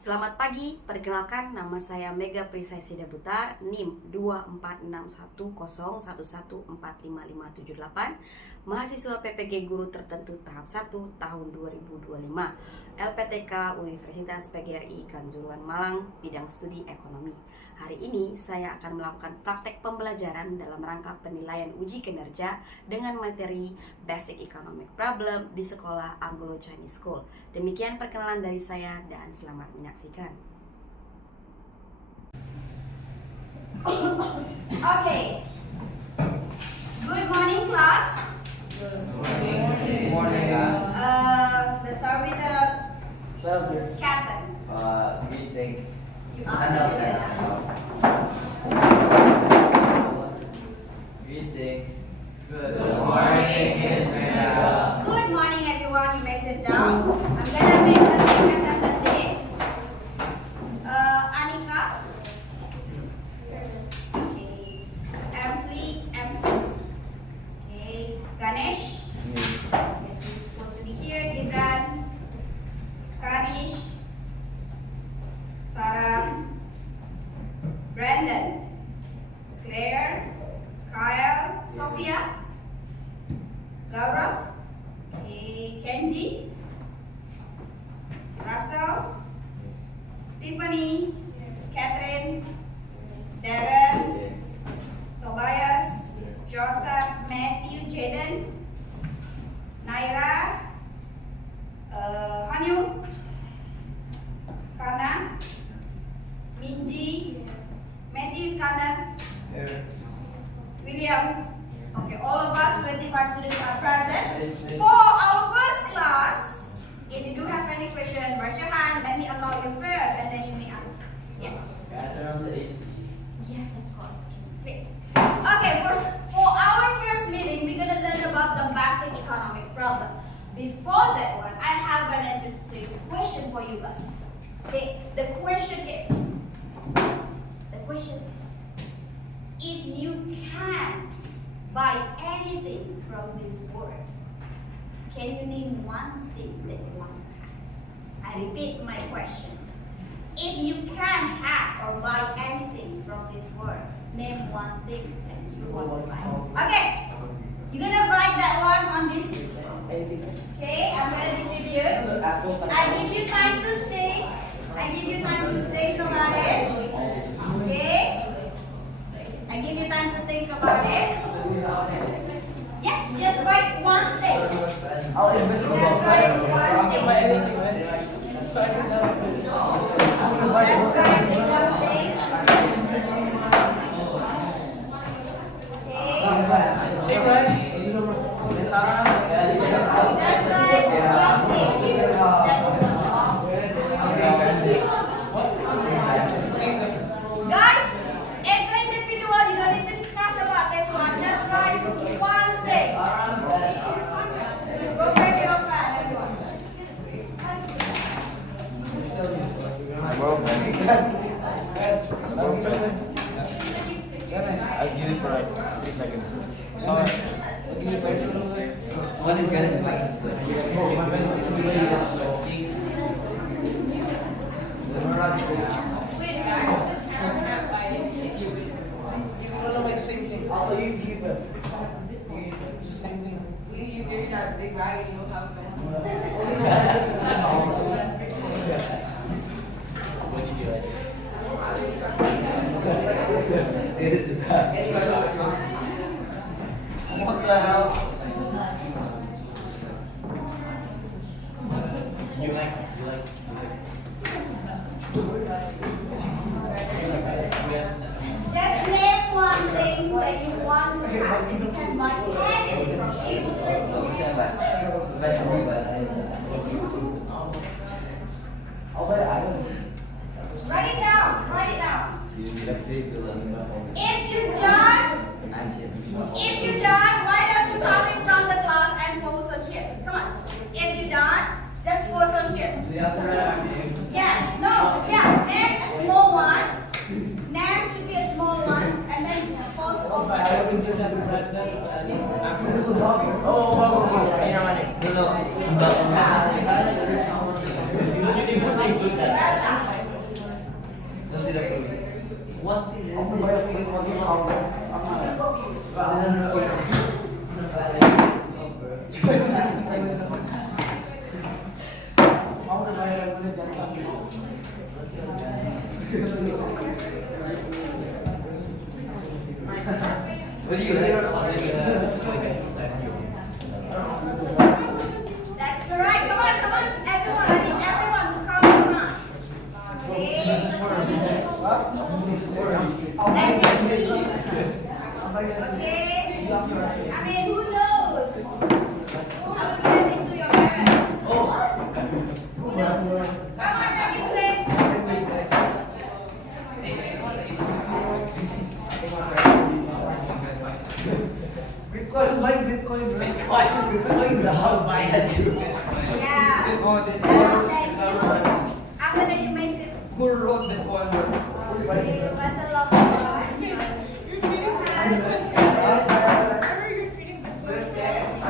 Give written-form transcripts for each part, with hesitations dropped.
Selamat pagi, perkenalkan nama saya Mega Prisai Sidabutar, NIM 246101145578, mahasiswa PPG Guru Tertentu tahap 1 tahun 2025, LPTK Universitas PGRI Kanjuruhan Malang, bidang studi ekonomi. Hari ini saya akan melakukan praktek pembelajaran dalam rangka penilaian uji kinerja dengan materi Basic Economic Problem di sekolah Anglo Chinese School. Demikian perkenalan dari saya dan selamat menyaksikan. Okay. Good morning, class. Good morning. Let's start with the captain. Greetings. Greetings. Good morning, Miss Mega. Good morning, everyone. You may sit down. I'm gonna make a quick attendance list. Anika. Okay. Emsley. Okay. Ganesh. Yes, you're supposed to be here. Gibran. Kanish. Sarah. Brandon. Claire. Kyle. Sophia. Gaurav. Okay. Kenji. Russell. Tiffany. Catherine. Darren. Tobias. Joseph. Matthew. Jaden. Naira. Hanyu. Kana. Minji. Matthew Iskandar. William. Okay, all of us 25 students are present. For our first class, if you do have any question, raise your hand. Let me allow you first, and then you may ask. Yeah. Turn on the AC. Yes, of course. Please. Okay, for our first meeting, we're gonna learn about the basic economic problem. Before that one, I have an interesting question for you guys. Okay, the question is, if you can't buy anything from this world, can you name one thing that you want to have? I repeat my question. If you can't have or buy anything from this world, name one thing that you want to buy. Okay, you're gonna write that one on this. Okay, I'm gonna distribute. I give you time to think. About it. Okay. I give you time to think about it. Yes, just write one thing. Just write one thing. Just write one thing. Okay. Just write one thing. Guys, it's individual. You don't need to discuss about this one. Just write one thing. Go grab your pen, everyone. I'll give it for like 3 seconds. What is gonna be my Same thing. I'll you keep it. It's the same thing. You carry that big bag and you don't have a pen. What did you like? What the hell? You like. Just name one thing that you want to have. You can buy anything from you. Write it down. Write it down. If you're done, why don't you come in from the class and pose on here? Come on. If you're done, just pose on here. Yes. No. Yeah. Name a small one. Name should be a small one, and then pose over. Oh, You would be good at Well that. done. Don't do that for me. One thing is. Ako ba yung pinag-order ako? Ako na bayaran mo na dyan. What do you That's correct. Come on, come on. Everyone, I need everyone to come around. Okay, let me see. Okay. I mean, who knows? I will send this to your parents. Who knows? Come on, let me play. Bitcoin, buy Bitcoin, bro. Bitcoin daw. Yeah. Thank you. After that, you may sit. Guru Bitcoin. Okay, that's a lot of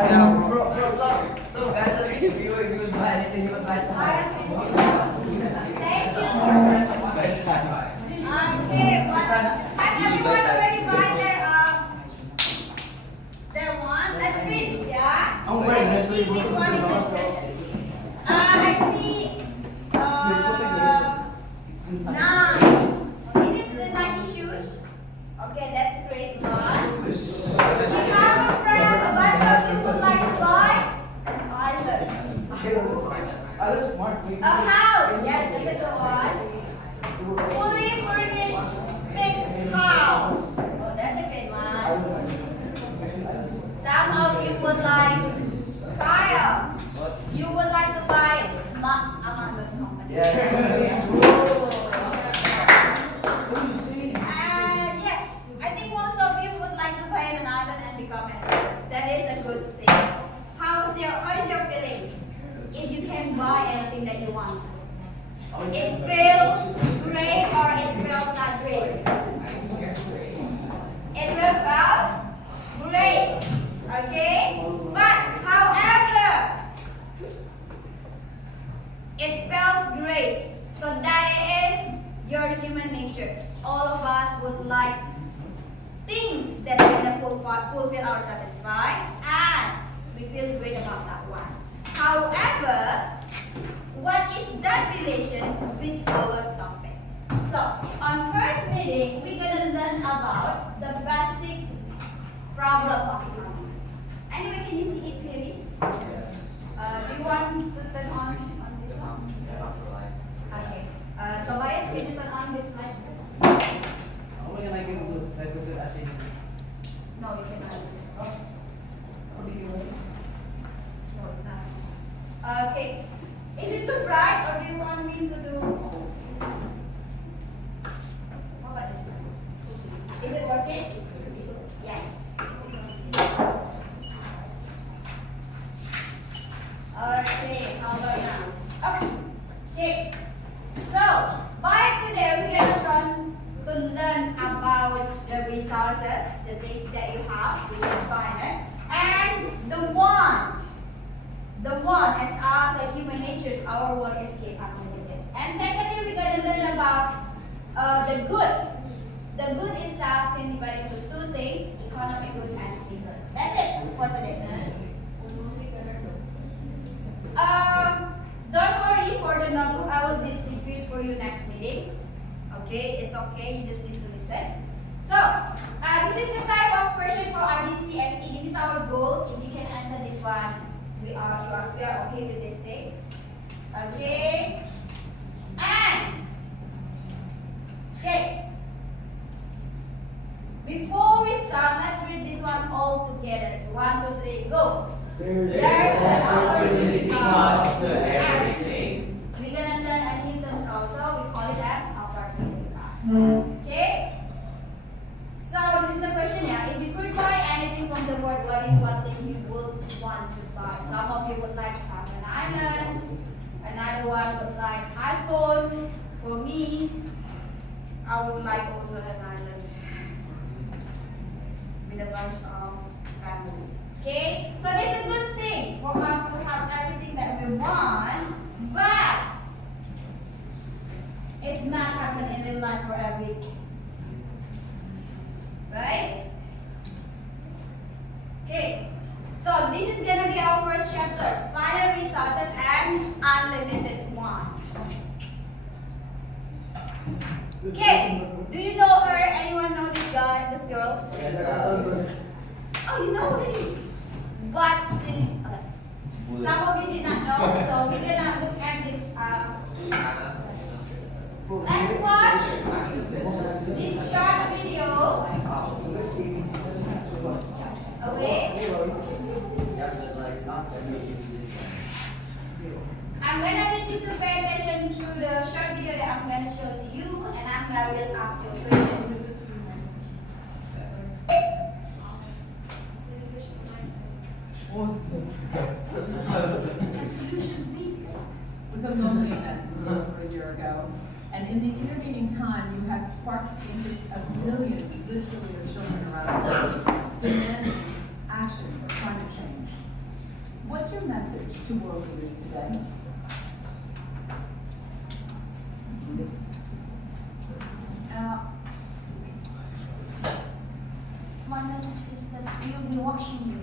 Yeah, bro. So guys, if you would buy anything, you would buy Thank you. Okay, has everyone already bought their one? Let's read, yeah? I'm Let me wearing see this which one is it. I see 9. Is it the Nike shoes? Okay, that's great one. We have a friend, a bunch of you would like to buy an island. I was smart. A house, yes, that's a good one. Fully furnished big house. Oh, that's a good one. Some of you would like Kyle. You would like to buy Amazon company. And yes, I think most of you would like to buy an island and become an. That is a good thing. How is your feeling? If you can buy anything that you want. It feels great or it feels not great? It will feel great. Okay? But however, it feels great. So that is your human nature. All of us would like things that will fulfill our satisfy and we feel great about that one. However, what is that relation with our topic? So, on first meeting, we're going to learn about the basic problem of economy. Anyway, can you see it clearly? Do you want to turn on this one? Okay. Tobias, can you turn on this light first? Ako yung like yung good. Like good as in. No, you cannot. What do you want? No, it's not. Okay. Is it too bright or do you want me to do this one? How about this one? Is it working? Yes. Okay, how about now? Okay. So, by today we're gonna try to learn about the resources, the things that you have, which is finite, and the want. The one, as us, a human nature, our work is keep unlimited. And secondly, we're going to learn about the good. The good itself can be divided into two things, economic good and free good. That's it for today. Don't worry for the notebook, I will distribute for you next meeting. Okay, it's okay, you just need to listen. So, this is the type of question for RDCXE. This is our goal. If you can answer this one, we are okay with this thing. Okay. And okay. Before we start, let's read this one all together. So 1, 2, 3, go. There's an opportunity cost to everything. We're gonna learn a new terms also. We call it as opportunity cost. Okay. So this is the question here. If you could buy anything from the world, what is one thing you would want to buy? Some of you would like to have an island. Another one would like iPhone. For me, I would like also an island with a bunch of family. Okay? So it's a good thing for us to have everything that we want, but It's not happening in real life for every day. Right? Okay. So this is gonna be our first chapter, finite resources and unlimited want. Okay. Do you know her? Anyone know this guy, this girl? Oh, you know already. But still, some of you did not know. So we're gonna look at this. Let's watch this short video. Okay. I'm gonna need you to pay attention to the short video that I'm gonna show to you, and I will ask you a question. Was a lonely event over a year ago, and in the intervening time, you have sparked the interest of millions, literally, of children around the world, demanding action for climate change. What's your message to world leaders today? My message is that we'll be watching you.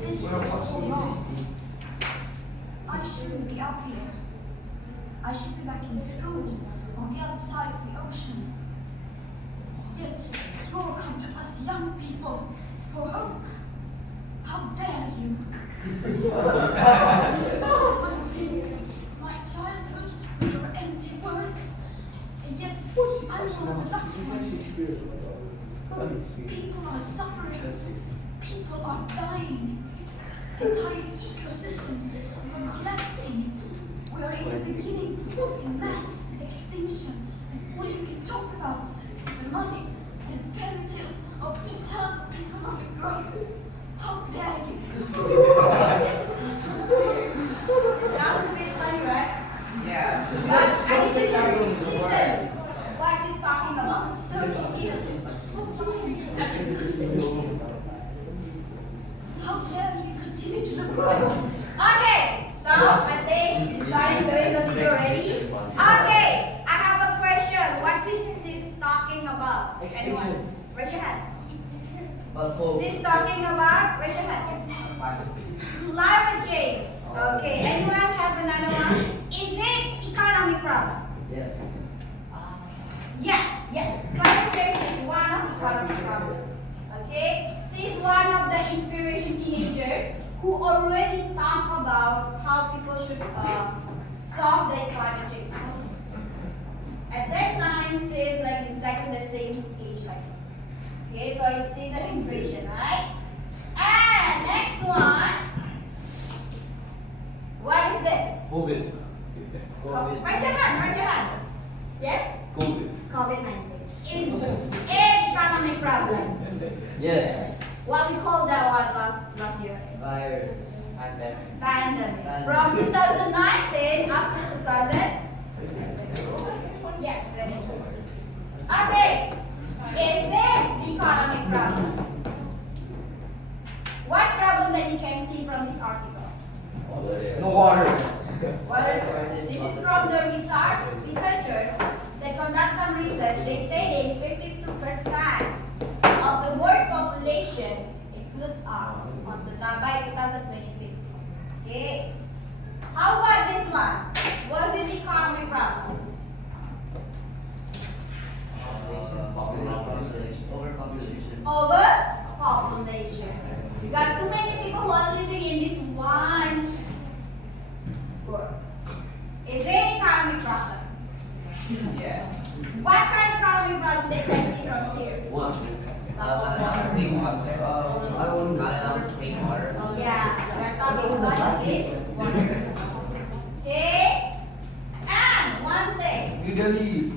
This is so wrong. I shouldn't be up here. I should be back in school, on the other side of the ocean. Yet, you all come to us young people for hope. How dare you? My dreams, my childhood, your empty words. And yet, I'm one of the lucky ones. People are suffering. People are dying. Entire ecosystems are collapsing. We are in the beginning of a mass extinction. And all you can talk about is money and fairy tales of eternal economic growth. How dare you? It sounds a bit funny, right? Yeah. But I need you to listen what he's talking about. 30 years of science. How dare you continue to look away? Okay, stop. I think it's starting doing the video already. Okay, I have a question. What's this talking about? Anyone? Raise your hand. This talking about? Raise your hand. Climate change. Okay, anyone have another one? Is it economic problem? Yes. Yes. Climate change is one of economic problem. Okay, she's one of the inspiration teenagers who already talk about how people should solve their climate change. At that time, she's like exactly the same age like me. Okay, so she's an inspiration, right? And next one. What is this? COVID. Oh, raise your hand. Yes? COVID. COVID-19. Is an economic problem. Yes. What we called that one last year? Virus. Pandemic. Pandemic. From 2019 up to 2000. Yes, very true. Okay. Is it economic problem? What problem that you can see from this article? No water. What is it? This is from the researchers. They conduct some research. They stated 52% of the world population include us on the by 2020. Okay. How about this one? Was it economic problem? Overpopulation. Overpopulation. You got too many people who are living in this one world. Is it economic problem? Yes. What kind of economic problem they can see from here? One. Clean water. I won't not enough clean water. Yeah, we're talking about this water. Okay? And one thing. You don't leave.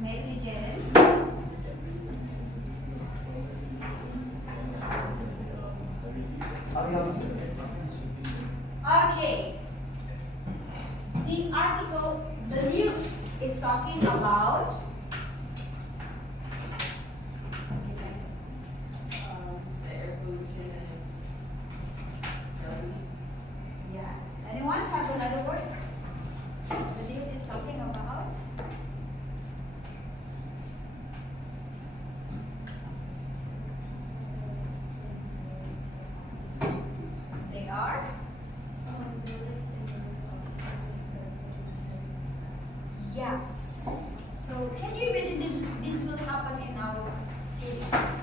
Maybe Jaden. Okay. The article, the news is talking about The air pollution and yes. Anyone have another word? The news is talking about they are yes. So can you imagine this will happen in our city?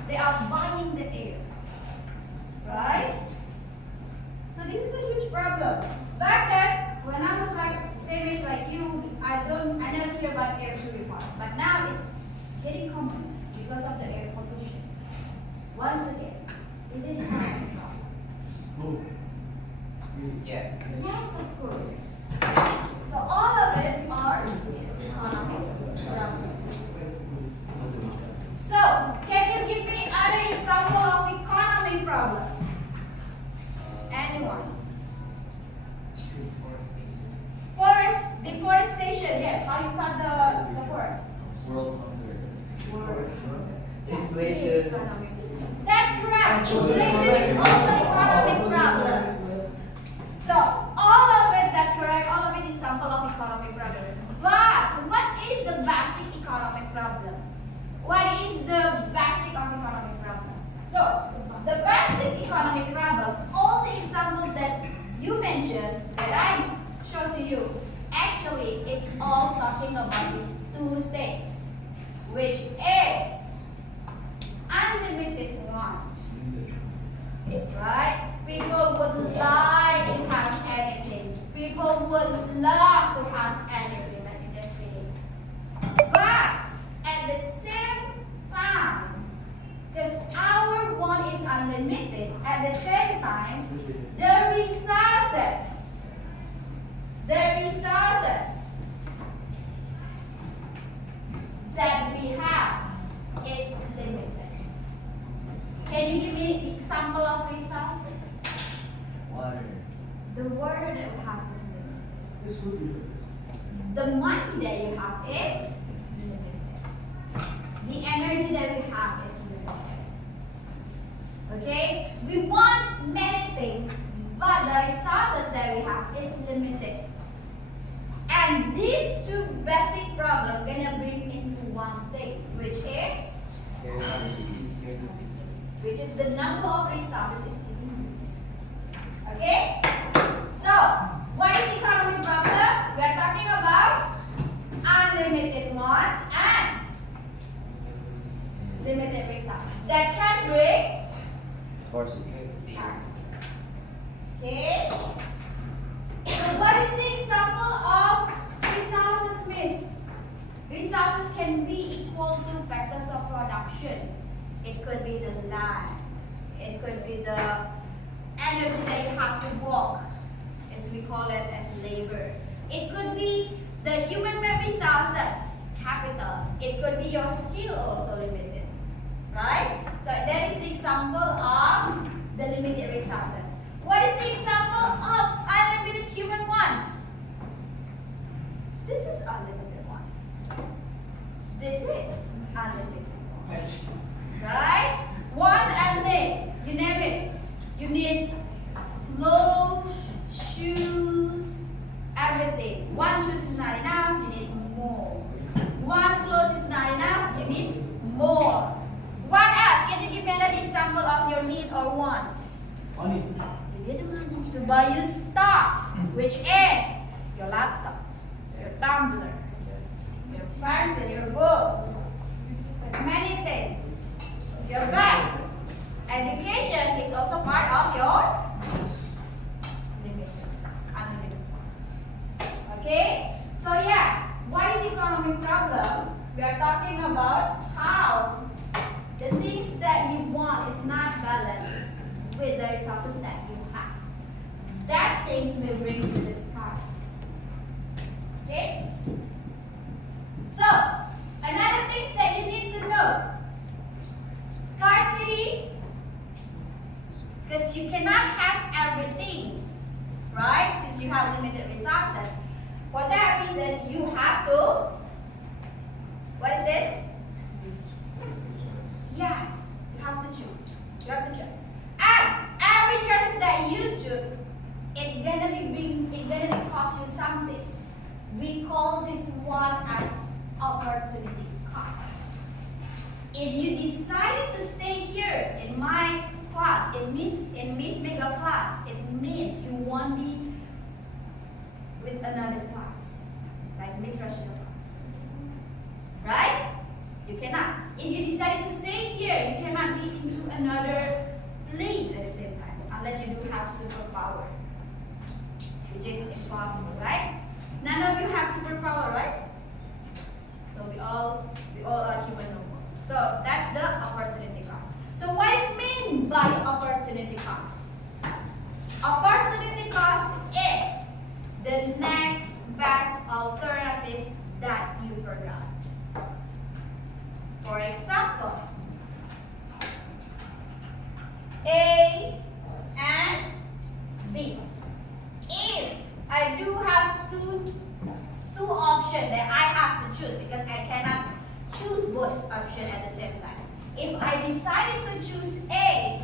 They are buying the air, right? So this is a huge problem. Back then, when I was like same age like you, I never hear about air purifiers. But now it's getting common because of the air pollution. Once again, is it economic problem? Yes. Yes, of course. So all of it are economic problem. So can you give me other example of economic problem? Anyone? Forest, deforestation, yes. How you cut the forest? World hunger. Inflation. That's correct. Inflation is also economic problem. So all of it, that's correct. All of it is example of economic problem. But what is the basic economic problem? What is the basic of economic problem? So the basic economic problem, all the examples that you mentioned, that I showed to you, actually it's all talking about these two things, which is unlimited want. Right? People would like to have anything. People would love to have anything, let me just say. But at the same time, because our want is unlimited, at the same time, the resources that we have is limited. Can you give me example of resources? Water. The water that we have is limited. The money that you have is limited. The energy that we have is limited. Okay? We want many things, but the resources that we have is limited. And these two basic problems gonna bring into one thing, which is the number of resources is limited. Okay? So, what is economic problem? We are talking about unlimited wants and limited resources that can bring scarcity. Okay? So, what is the example of resources, miss? Resources can be equal to factors of production. It could be the land. It could be the energy that you have to work, as we call it as labor. It could be the human resources, capital. It could be your skill also limited, right? So that is the example of the limited resources. What is the example of unlimited human wants? This is unlimited wants. This is unlimited wants. Right? Want and need. You name it. You need clothes, shoes, everything. One shoes is not enough, you need more. One clothes is not enough, you need more. What else? Can you give me another example of your need or want? Money. You need money to buy your stuff, which is your laptop, your tumbler, your pencil, your book, many things. Your bag. Education is also part of your unlimited. Okay? So yes, what is economic problem? We are talking about how the things that you want is not balanced with the resources that you have. That things will bring you you have limited resources. For that reason, you have to, what is this? Yes, you have to choose. You have to choose. And every choice that you do, it's gonna cost you something. We call this one as opportunity cost. If you decided to stay here in my class, in Miss Mega class, it means you won't be with another class, like Miss Rashida class. Right? You cannot. If you decided to stay here, you cannot be into another place at the same time, unless you do have superpower, which is impossible, right? None of you have superpower, right? So we all are human normals. So that's the opportunity cost. So what it means by opportunity cost? Opportunity cost is the next best alternative that you forgot. For example, A and B. If I do have two options that I have to choose, because I cannot choose both options at the same time. If I decided to choose A,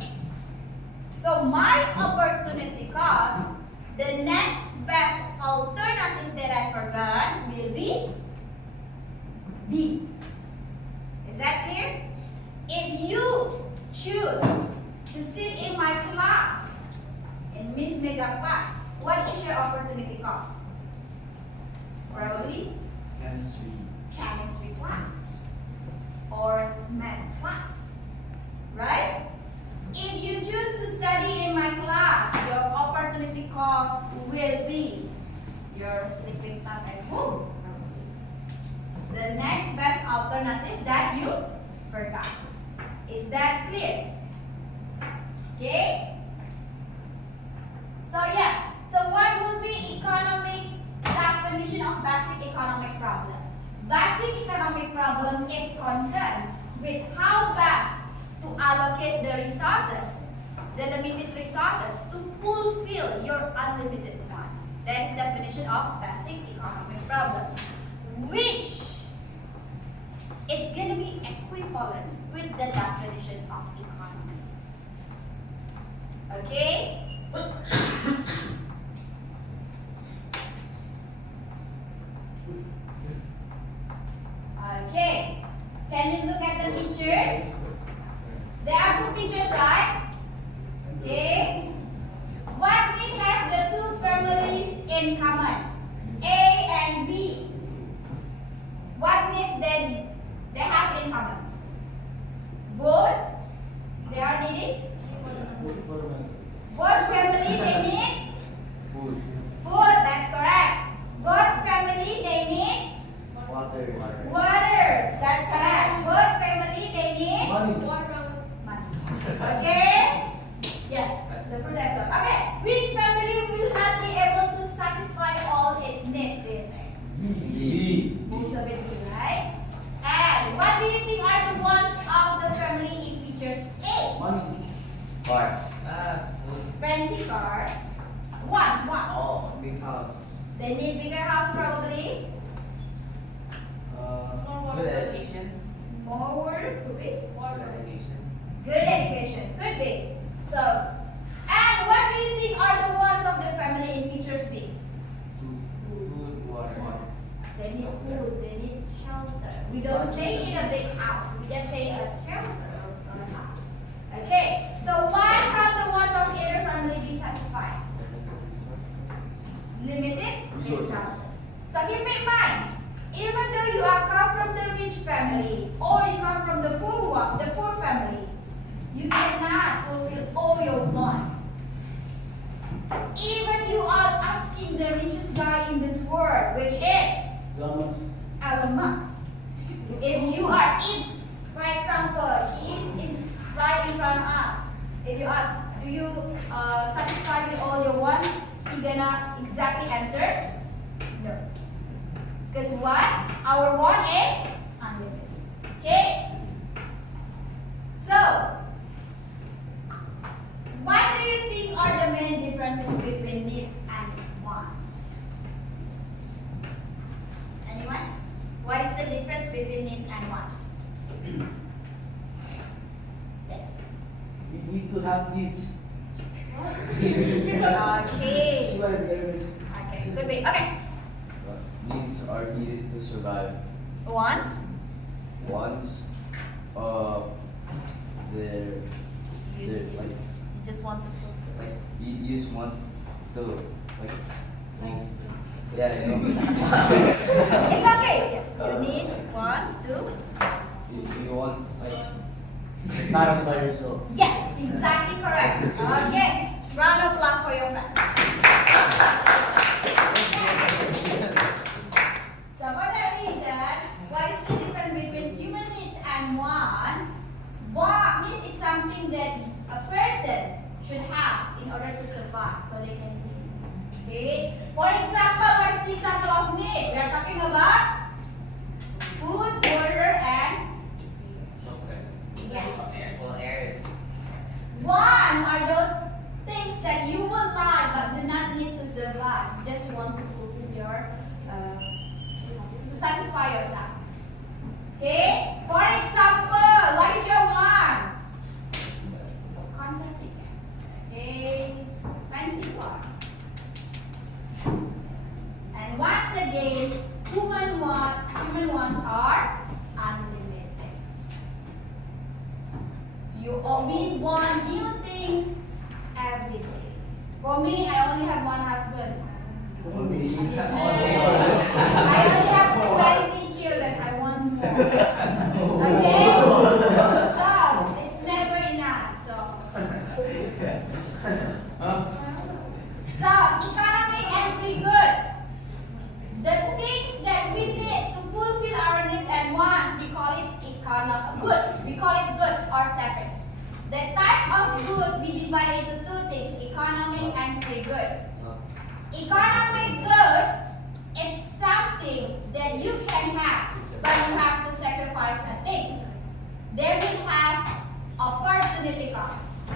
so my opportunity cost, the next best alternative that I forgot will be B. Is that clear? If you choose to sit in my class, in Miss Mega class, what is your opportunity cost? Probably chemistry class or math class, right? If you choose to study in my class, your opportunity cost will be your sleeping time at home. The next best alternative that you forgot. Is that clear? Okay? So yes, so what will be economic definition of basic economic problem? Basic economic problem is concerned with how best to allocate the resources, the limited resources, to fulfill your unlimited one. That is definition of basic economic problem, which it's going to be equivalent with the definition of economy. Okay? Okay. Can you look at the pictures? There are two pictures, right? Okay. What they have the two families in common? A and B. What needs they have in common? Both they are needing. Both family they need Food. food. That's correct. Both family they need Water. water. That's correct. Both family they need Money. money. Okay. Yes. The fruit as well. Okay. Which family will not be able to satisfy all its needs? Do you think? B. Most of it, right? And what do you think are the wants of the family in pictures A? Money. Bar. Fancy cars. Wants. Oh, big house. They need bigger house probably. Good education. More, could be. Good education. Good education, could be. So, and what do you think are the wants of the family in pictures B? Food, water. They need food, they need shelter. We don't say in a big house, we just say a shelter or a house. Okay, so why have the wants of either family be satisfied? Limited resources. So keep in mind, even though you are come from the rich family or you come from the poor one, the poor family, you cannot fulfill all your wants. Even you are asking the richest guy in this world, which is Elon Musk. If you are in, for example, he is right in front of us. If you ask, do you satisfy with all your wants? He gonna exactly answer, no. Because what? Our want is unlimited. Okay? So, what do you think are the main differences between needs and wants? difference between needs and want? Yes. We need to have needs. Okay. Okay, could be. Okay. Needs are needed to survive. Wants? Wants, they're like You just want to fulfill. you just want to like yeah, you know. It's okay. You need, wants to. You want like to satisfy yourself. Yes, exactly correct. Okay. Round of applause for your friends. So for that reason, what is the difference between human needs and want? Want needs is something that a person should have in order to survive, so they can live. Okay. For example, what is the example of need? We are talking about food, water, and yes. Wants are those things that you will like but do not need to survive. You just want to fulfill your, to satisfy yourself. Okay? For example, what is your want? Concert tickets. Okay? Fancy cars. And once again, human wants are unlimited. We want new things every day. For me, I only have one husband. I only have 20 children. I want more. Okay? So, it's never enough. So, economic and free good. The things that we need to fulfill our needs and wants, we call it goods. We call it goods or service. The type of good we divide into two things, economic and free good. Economic goods is something that you can have, but you have to sacrifice some things. They will have opportunity costs.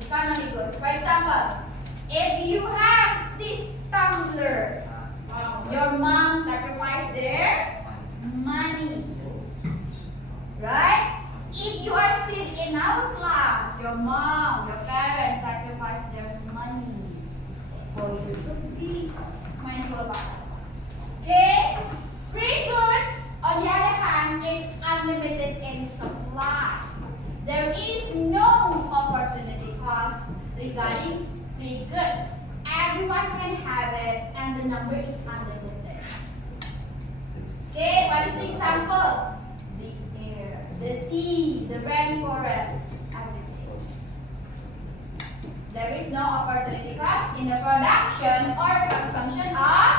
Economic goods. For example, if you have this tumbler, your mom sacrificed their money. Right? If you are sitting in our class, your mom, your parents sacrificed their money for you. So be mindful about that. Okay? Free goods, on the other hand, is unlimited in supply. There is no opportunity cost regarding free goods. Everyone can have it, and the number is unlimited. Okay, what is the example? The air, the sea, the rainforest, everything. There is no opportunity cost in the production or consumption of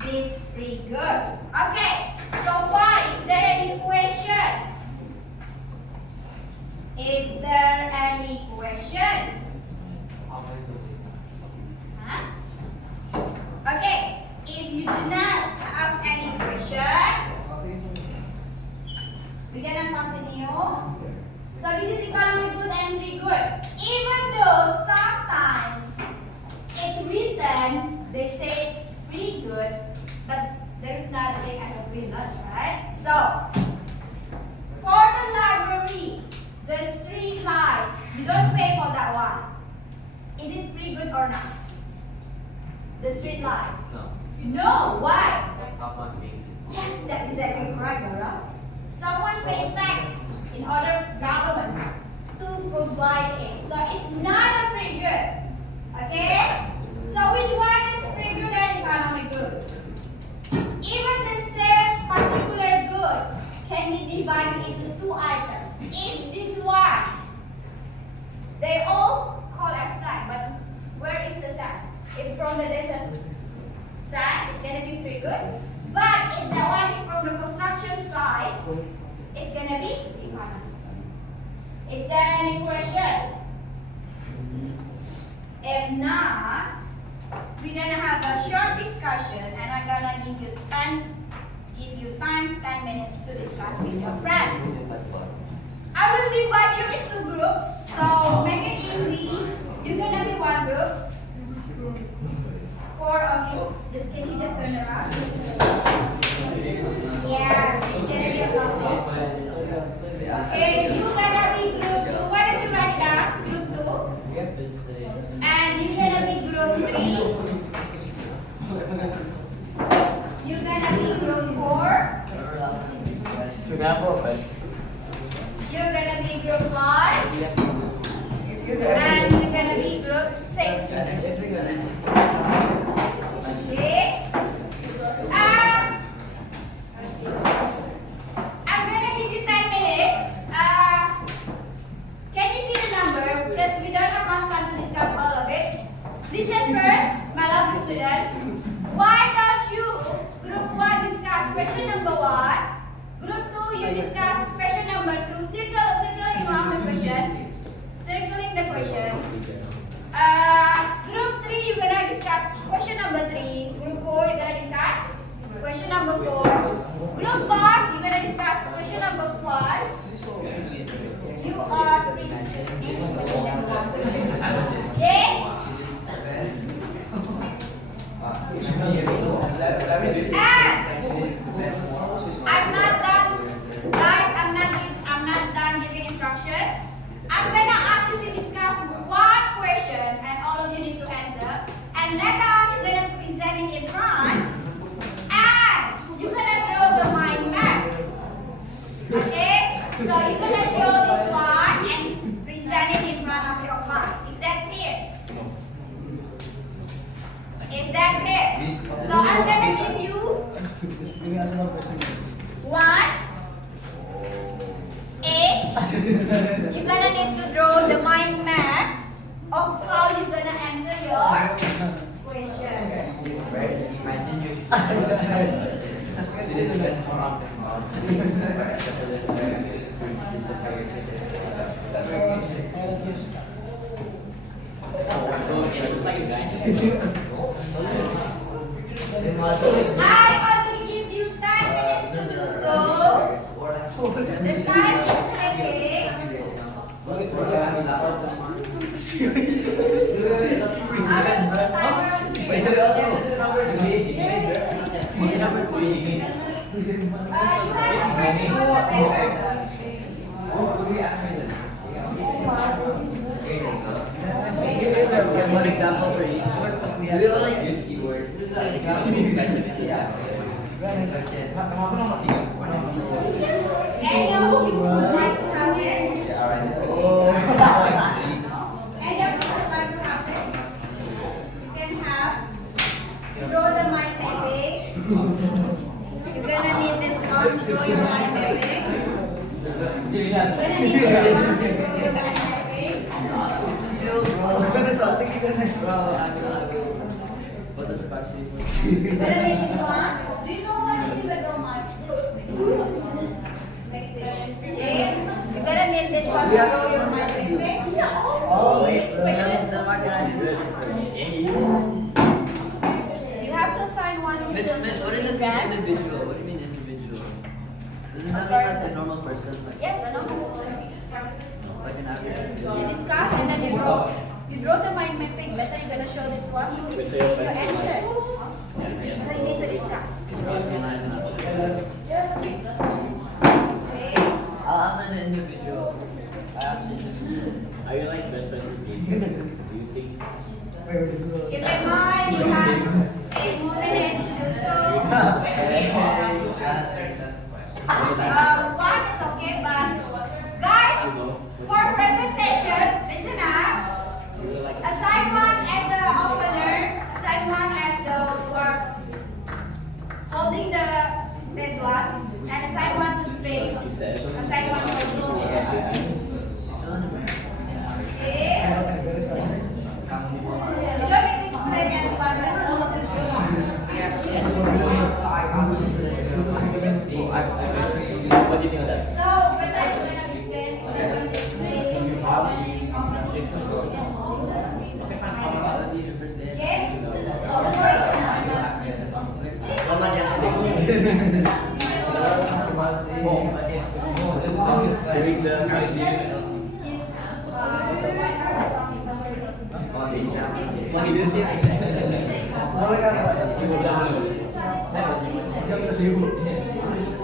this free good. Okay, so far, is there any question? Is there any question? Huh? Okay, if you do not have any question, we're gonna continue. So this is economic good and free good. Even though sometimes it's written, they say free good, but there is not a thing as a free lunch, right? So, for the library, the street light, you don't pay for that one. Is it free good or not? The street light. No. No, why? Someone makes it. Yes, that's exactly correct, Dora. Someone pays tax in order for government to provide it. So it's not a free good. Okay? So which one is free good and economic good? Even the same particular good can be divided into two items. If this one, they all call as sand, but where is the sand? If from the desert side, it's gonna be free good. But if that one is from the construction side, it's gonna be economic. Is there any question? If not, we're gonna have a short discussion, and I'm gonna give you 10 minutes to discuss with your friends. I will divide you into groups, so make it easy. You're gonna be one group. 4 of you. Can you just turn around? Yes, it's gonna be a couple. Okay, you gonna be group 2. Why don't you write down group 2? And you gonna be group 3. You gonna be group 4. You're gonna be group 5. And you're gonna be group 6. Okay? I'm gonna give you 10 minutes. Can you see the number? Because we don't have much time to discuss all of it. Listen first, my lovely students. Why don't you, group 1, discuss question number 1. Group 2, you discuss question number 2. Circling around the question. Circling the question. Group 3, you're gonna discuss question number 3. Group 4, you're gonna discuss question number 4. Group 5, you're gonna discuss question number 5. You are free to choose any one question. Okay? And I'm not done, guys. I'm not done giving instruction. I'm gonna ask you to discuss one question, and all of you need to answer. And later on, you're gonna present it in front, and you're gonna draw the mind map. Okay? So you're gonna show this one and present it in front of your class. Is that clear? Is that clear? So I'm gonna give you one each. You're gonna need to draw the mind map of how you're gonna answer your I only give you 10 minutes to do so. The time is ending. I will put the timer One example for each. We only use keywords. This is an example. Any of you would like to have this? Any of you would like to have this? You can have. You draw the mind mapping. You're gonna need this one to draw your mind mapping. You're gonna need this one to draw your mind mapping. You're gonna need this one. Do you know what is the draw mind? Okay. You're gonna need this one to draw your mind mapping. Which you have to assign one to Miss, what does it mean individual? What do you mean individual? Doesn't that mean like a normal person? Like, Yes, I know. like an average? You discuss and then you draw. You draw the mind mapping. Later you're gonna show this one. You is your answer. So you need to discuss. Okay. I'll answer the individual. I answer individual. Are you like best friends with me? Do you think? Keep in mind you have 8 more minutes to do so. One is okay, but guys, for presentation, listen up. Assign one as the opener, assign one as the who are holding this one, and assign one to speak. Assign one to close. Okay? You don't need to explain anyone, but all of you should. What do you think of that? So, whether you're going to explain, okay? Well, he didn't say anything. Boleh kan?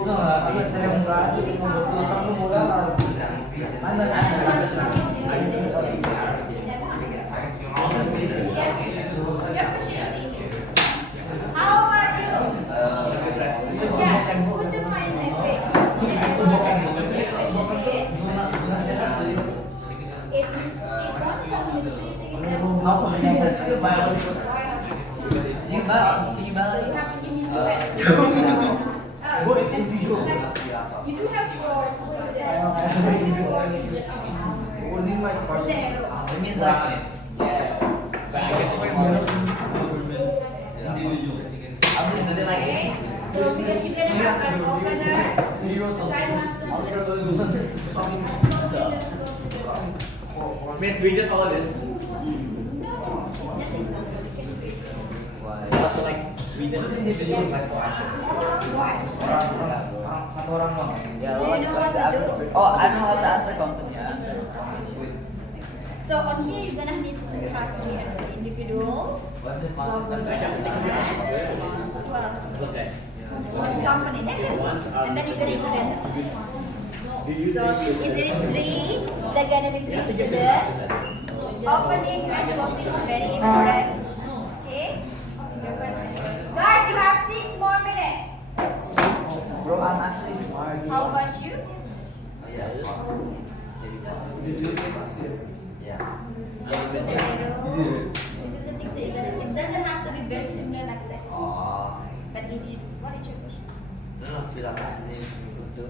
No, ano tayo ang brand? Utang mo mula. Ano? How about you? Yes, put the mind in it. If one something Apa? Yung ba? Yung ba? so you have to give me two pets. Boy, it's indigo. You do have yours with the Only my spark. It means like, I'm gonna do like Okay, so because you're gonna have an opener, side hustle, Miss, we just follow this. Also like we just individual like Satu orang bang. Yeah, Do you know what to do? Oh, I know how to answer company. So on here you're gonna need to have here so individuals, What's the one company, that's it. And then you're gonna student. So since it is three, they're gonna be three students. Opening and closing is very important. Okay? Guys, you have 6 more minutes. Bro, I'm actually smart. How about you? Oh, yeah. Yeah. Just put the arrow. This is the thing that you're gonna. It doesn't have to be very similar like this. Oh. But if you, what is your question? No, bilang aja itu.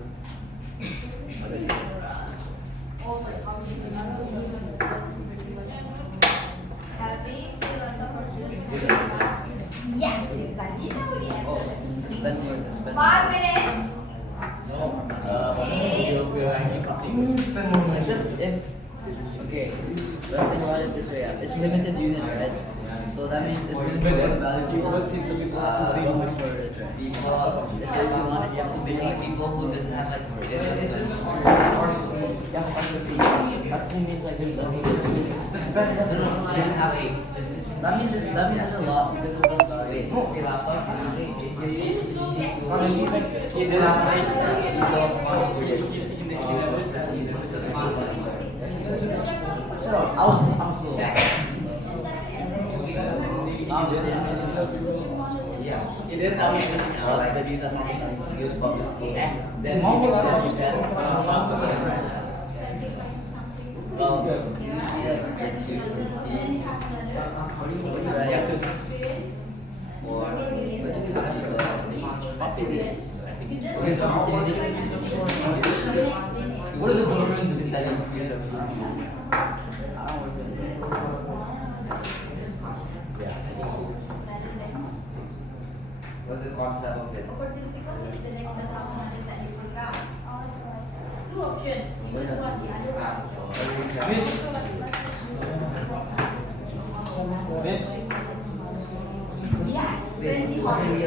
Happy philosopher. Yes, exactly. You know the answer. Spend more, spend. 5 minutes. Just if okay, let's think about it this way. It's limited unit, right? So that means it's going to be more valuable for the trend. Let's say you have to be like people who doesn't have like yeah, specialty. Specialty means like there's less. That means there's a lot. There's a lot of value. I'm slow. Yeah. You didn't tell me like the these are use public school. Then you said well, what is the government deciding to use What's the concept of it? Opportunity cost is the next assignment that you forgot. Two options. You choose one, the other one. Miss. Miss. Yes, Wednesday holiday.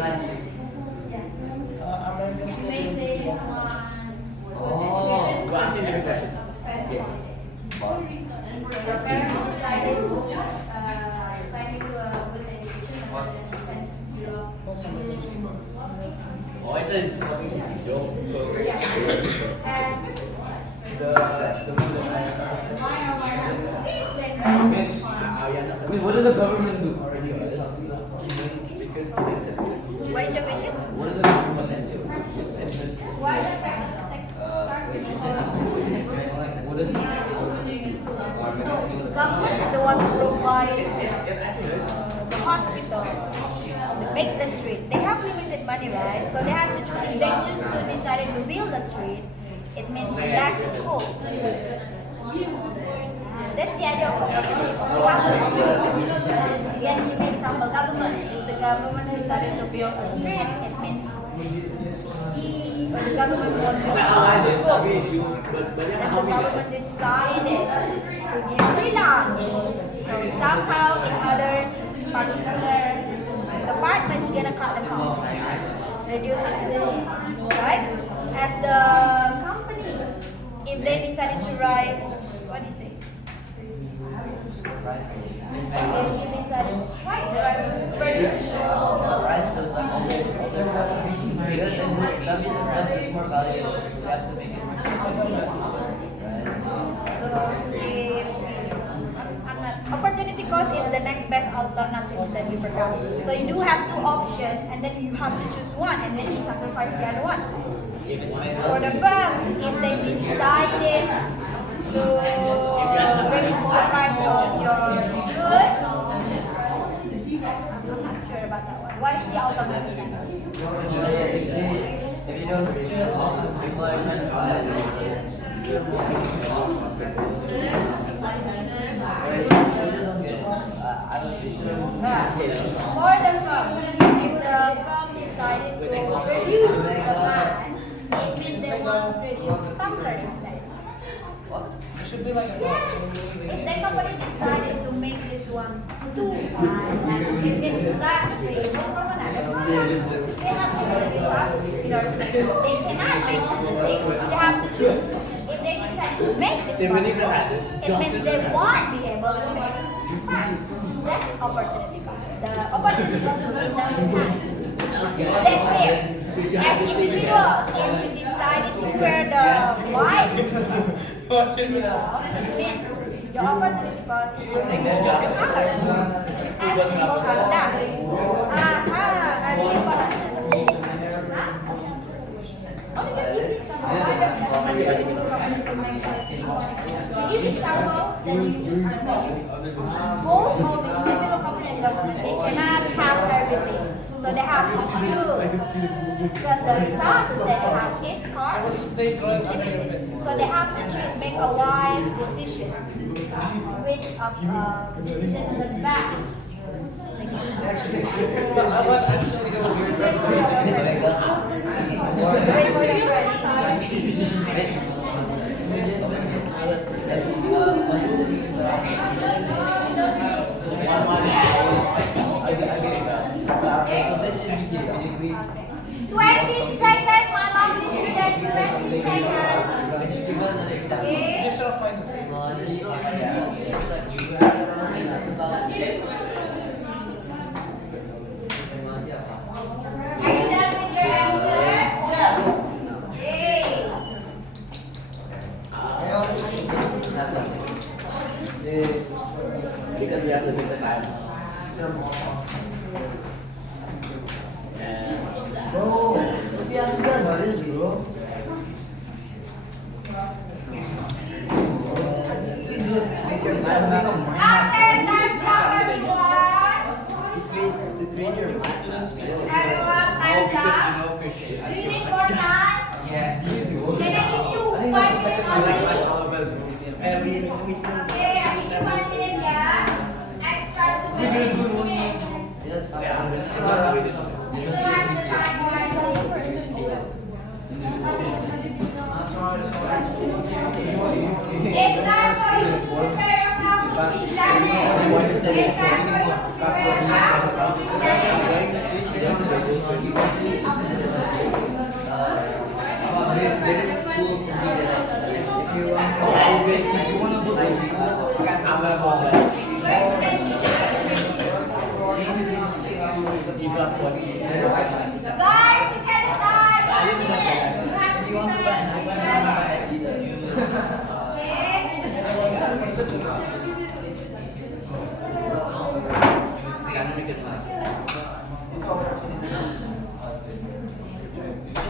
Yes. You may say this one. Oh, well, I'm taking your question. Wednesday holiday. So your parents decided to sign you to a good education rather than defense job. Oh, it's a joke. Yeah. And Miss. Miss, what does the government do? Because what is your question? What does the government do? Why the second start What is it? So government is the one who provide the hospital, make the street. They have limited money, right? So they have to choose. If they choose to decide to build a street, it means less school. That's the idea of opportunity. So again, give me example, government. If the government decided to build a street, it means he or the government wants to build a school. Then the government decided to give free lunch. So somehow in other particular department, he's gonna cut the cost, reduce his bill, right? As the company, if they decided to rise, what do you say? If you decided, right, rise alternative that you forgot. So you do have two options, and then you have to choose one, and then you sacrifice the other one. For the verb, if they decided to raise the price of your good, I'm not sure about that one. What is the alternative? If you don't student employment, For the firm, if the firm decided to reduce the man, it means they want to reduce tumbler instead. It should be like a Yes. If the company decided to make this one too high, it means less available from another product. They have to do the result in order to make it. They cannot make the thing. They have to choose. If they decide to make this one, it means they won't be able to make it. That's opportunity cost. The opportunity cost will be done with time. Stay clear. As individuals, if you decided to wear the white, it means your opportunity cost is going to be the color. As simple as that. As simple as that. Oh, because you did some providers that money to make us. If you sample, then you both of the individual company and government, they cannot have everything. So they have to choose. Because the resources they have is scarce. So they have to choose, make a wise decision. Which of decision is the best? Wait for your so this should be basically 20 seconds, my lovely students. 20 seconds. Okay. Just sort of find this. Are you done with your answer? Yes. Because we have to take the time. bro, if you ask me about this, bro. Make your mind become more Okay, time's up, everyone. to create your mind. Everyone, time's up. Do you need more time? Yes. Can I give you 1 minute already? Okay, I give you 1 minute, yeah? Extra 2 minutes. 2 minutes. That's fine. You have the time, guys. It's time for you to prepare yourself to present it. It's time for you to prepare yourself to present it. Guys, you can die. 1 minute. You have to prepare yourself.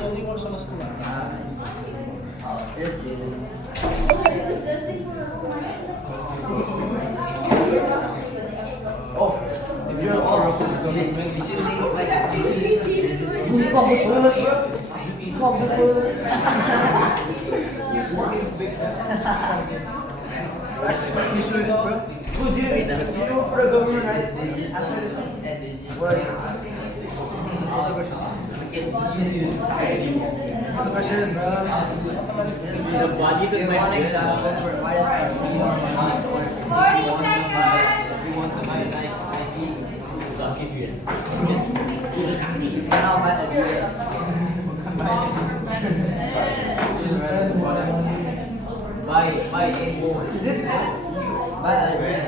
Only works on us tonight. Oh, if you're all We should make like You should know, bro. Good, you know for the government, right? Answer this one. What? What's the question, bro? Give one example for what is actually more money for 40 seconds. you want to buy Nike, I'll give you it. You cannot buy the dress. Buy a boat. This Buy a dress.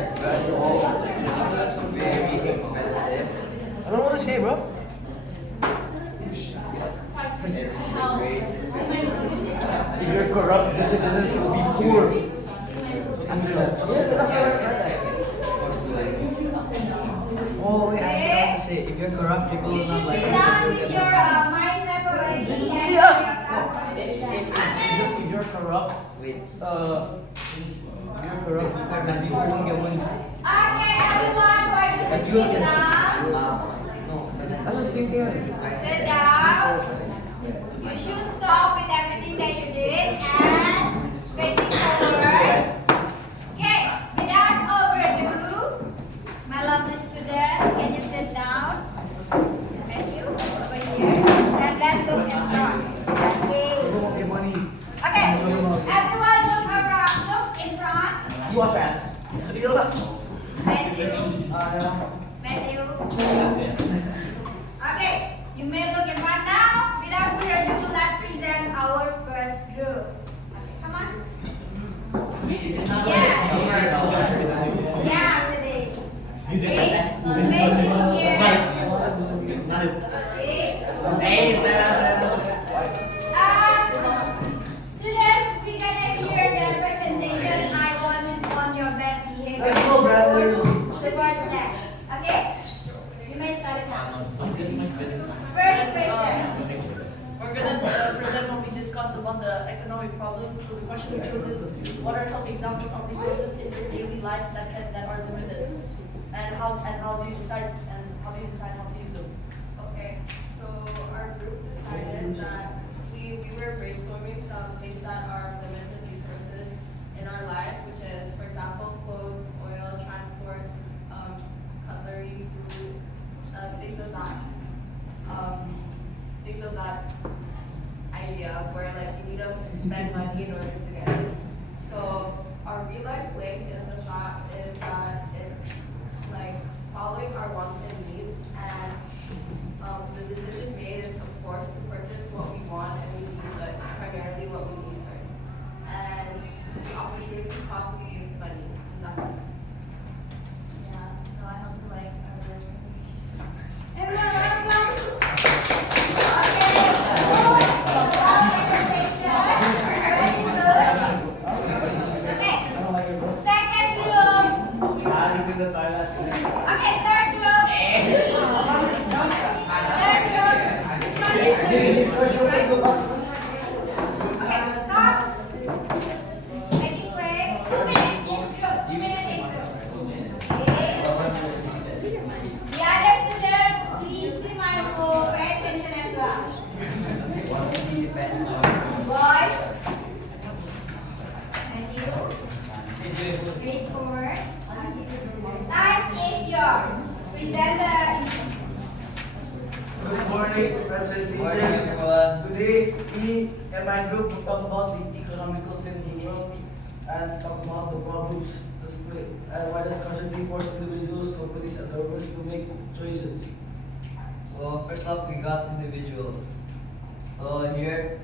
Very expensive. I don't want to say, bro. If you're corrupt, the citizens will be poor. Answer that. Yeah, that's right. say, if you're corrupt, people You will not should like be you. done with your mind map already. And If you're corrupt, Wait. if you're corrupt, then you won't get one. Okay, everyone, why don't But you you sit can- down? No. That's the same thing as Sit down. You should stop with everything that you did and facing forward. Okay, without overdue, my lovely students, can you sit down? Thank you. Over here. And let's look in front. Okay. Okay, everyone look around, look in front. You are fans. Matthew. Matthew. Okay, you may look in front now. Without further ado, let's present our first group. Come on. Yes. Yes, it is. Okay, amazing here. Students, we're gonna hear their presentation. I want you on your best behavior. Let's go, brother. Support that. Okay? You may start it now. First question. We're gonna present what we discussed about the economic problem. So the question we chose is, what are some examples of resources in your daily life that are limited, and how do you decide how to use them? Okay, so our group decided that we were brainstorming some things that are limited resources in our life, which is, for example, clothes, oil, transport, cutlery, food, things of that. Things of that idea where like you need to spend money in order to get it. So our real life link is that it's like following our wants and needs, and the decision made is of course to purchase what we want and we need, but primarily what we need first. And the opportunity cost would be money. And that's it. Yeah, so I hope you like our presentation. Everyone, round of applause. Okay, so our presentation. Very good. Okay, second group. Okay, third group. Third group. Okay, stop. Make it quick. 2 minutes each group. 2 minutes each group. Okay. The other students, please be mindful. Pay attention as well. Boys. And you. Face forward. Time is yours. Present the Good morning, friends and Morning, teachers. everyone. Today, me and my group will talk about the economical state of the world and talk about the problems displayed and why the scarcity forces individuals, companies, and governments to make choices. So first up, we got individuals. So here,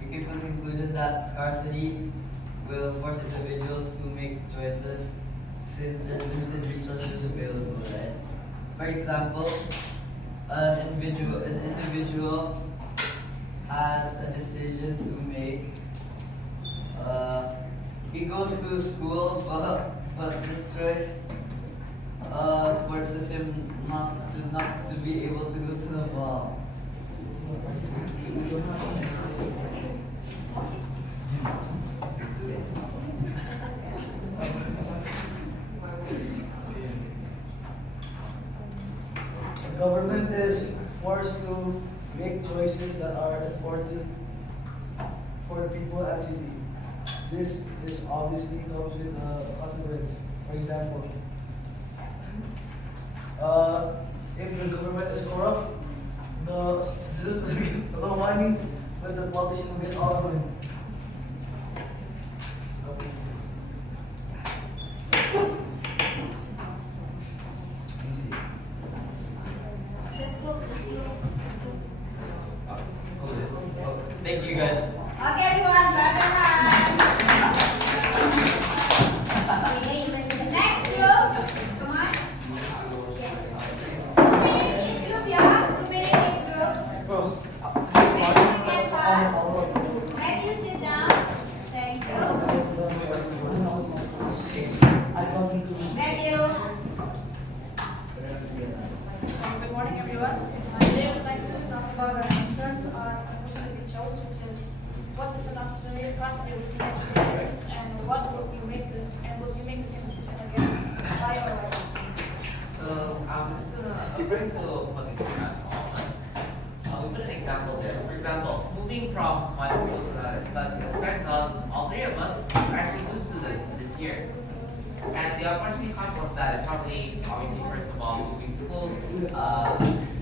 we came to the conclusion that scarcity will force individuals to make choices since there's limited resources available, right? For example, an individual has a decision to make. He goes to school, but this choice forces him not to be able to go to the mall. The government is forced to make choices that are important for the people and city. This obviously comes with consequence. For example, if the government is corrupt, the citizens will get no money, but the politician will get all the money. Let me see. Let's close, let's close, let's close. Thank you guys. Okay, everyone, clap your hands. Okay, the next group. Come on. Yes. 2 minutes each group, yeah? 2 minutes each group. Matthew, you can pass. Matthew, sit down. Thank you. Matthew. morning, everyone. Today, I would like to talk about our answers on a question that we chose, which is what is an opportunity for us to listen experience, and what would you make this, and would you make the same decision again? Why or why? So I'm just gonna bring to what we discussed all of us. We put an example there. For example, moving from one school to another, because it turns out all three of us are actually new students this year. And the opportunity cost of that is probably, obviously, first of all, moving schools,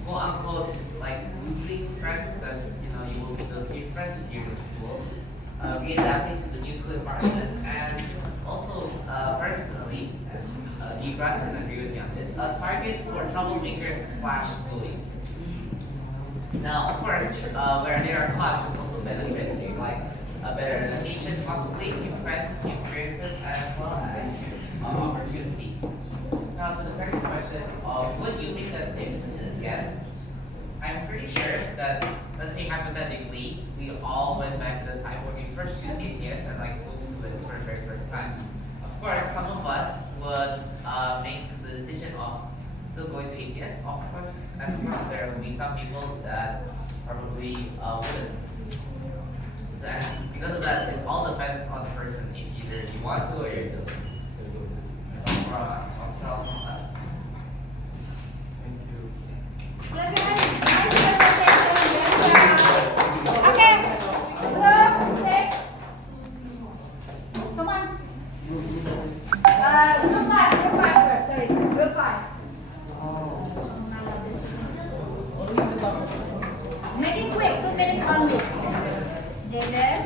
quote unquote, like losing friends, because you will lose those new friends if you're in school, readapting to the new school environment, and also personally, you Brad can agree with me on this, a target for troublemakers / bullies. Now, of course, where they are taught, there's also benefits, like a better education, possibly new friends, new experiences, as well as opportunities. Now, to the second question of would you make that same decision again? I'm pretty sure that, let's say hypothetically, we all went back to the time when we first choose ACS and like moved to it for the very first time. Of course, some of us would make the decision of still going to ACS, of course, and of course there will be some people that probably wouldn't. So, and because of that, it all depends on the person if either you want to or you don't. That's all from us. Thank you. Good, guys. Nice presentation. Okay. Group 6. Come on. Group 5 first. Sorry, group 5. Make it quick, 2 minutes only. Jaden.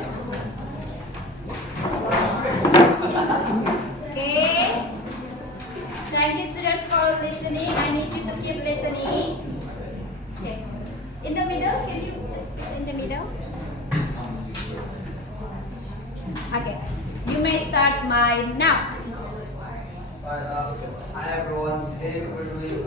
Okay. Thank you, students, for listening. I need you to keep listening. Okay. In the middle, can you just in the middle? Okay. You may start my now. Hi everyone. Today we're doing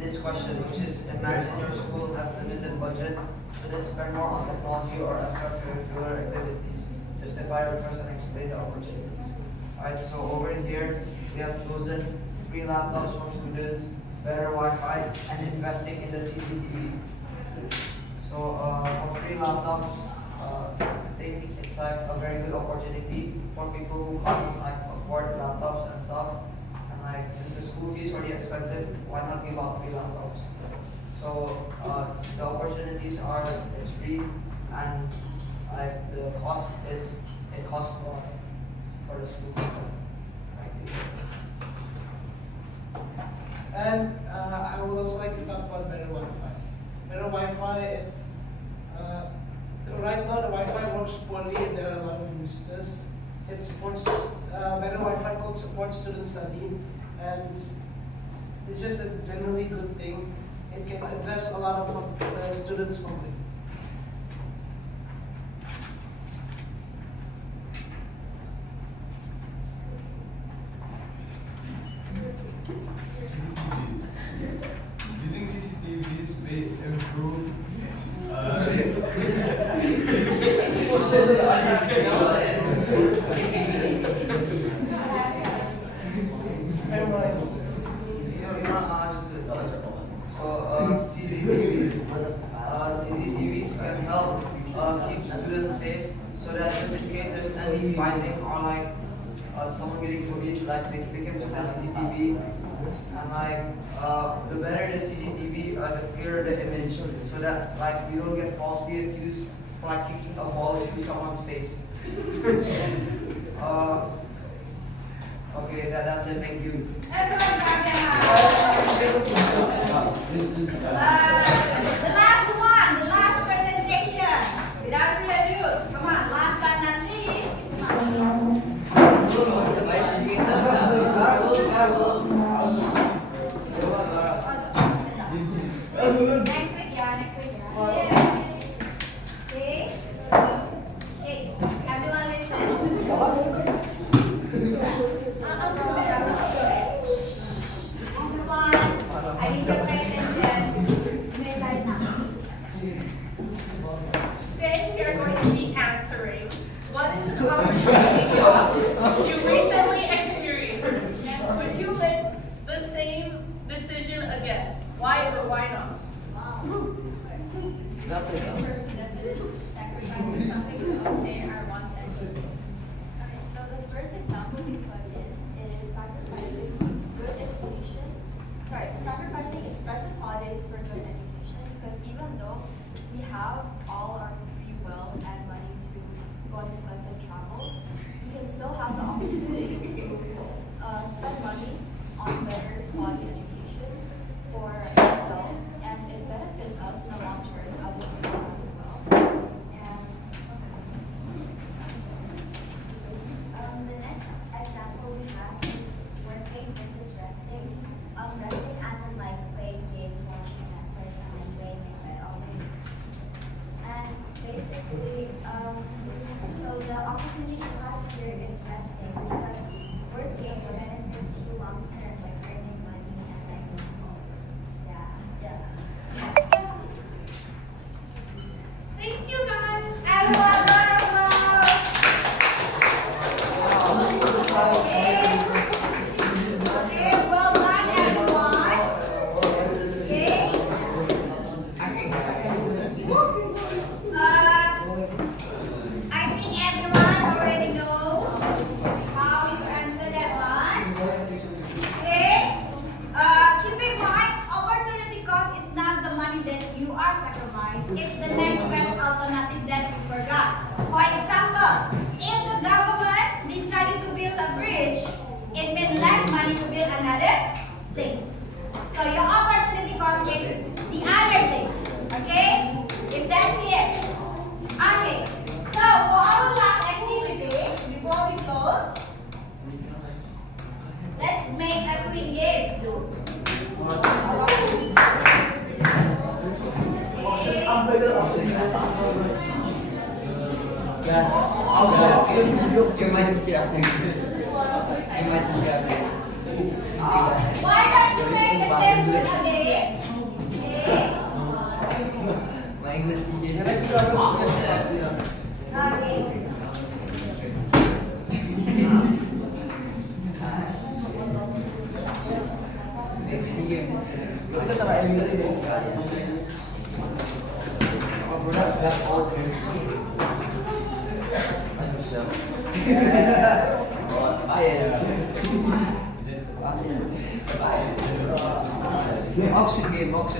this question, which is: imagine your school has limited budget. Should it spend more on technology or extracurricular activities? Justify your choice and explain the opportunities. Alright, so over here we have chosen free laptops for students, better Wi-Fi, and investing in the CCTV. So for free laptops, I think it's like a very good opportunity for people who can't like afford laptops and stuff. And like since the school fee is already expensive, why not give out free laptops? So the opportunities are it's free, and like the cost is it costs a lot for the school. Thank you. And I would also like to talk about better Wi-Fi. Better Wi-Fi, right now the Wi-Fi works poorly and there are a lot of users. It supports, better Wi-Fi code supports student study, and it's just a generally good thing. It can address a lot of what the students complain. Using CCTVs may improve CCTVs can help keep students safe, so that just in case there's any fighting or like someone getting bullied, like they can check the CCTV, and like the better the CCTV, the clearer the image, so that like we don't get falsely accused for like kicking a ball into someone's face. Okay, that's it. Thank you. Everyone, the last one, the last presentation. Without further ado, come on, last but not least. Next week, yeah, next week. Yeah. Okay. Hey, everyone listen. Everyone, I need you to pay attention. You may start now. Today we are going to be answering what is the opportunity you recently experienced, and would you make the same decision again? Why not? Exactly. Sacrificing something to obtain our wants and needs. Okay, so the first example we put in is sacrificing good education. Sorry, sacrificing expensive holidays for good education. Because even though we have all our free will and money to go on expensive travels, we can still have the opportunity to spend money on better quality education for ourselves, and it benefits us in the long term as well. And The next example we have is working versus resting. Resting as in like playing games, watching Netflix, and then laying in bed all day. And basically, so the opportunity cost here is resting because working benefits you long term, like earning money and like, yeah. Thank you guys. Everyone, round of applause. Okay, well done, everyone. Okay. I think everyone already knows how you answer that one. Okay. Keep in mind, opportunity cost is not the money that you are sacrificed. It's the next best alternative that you forgot. For example, if the government decided to build a bridge, it means less money to build another things. So your opportunity cost is the other things. Okay? Is that clear? Okay. So for our last activity, before we close, let's make a quick game. Why don't you make the same with a game? Okay. My English teacher is Okay. Kita sama Elvira ini. Apa benar? That's all. Auction game. What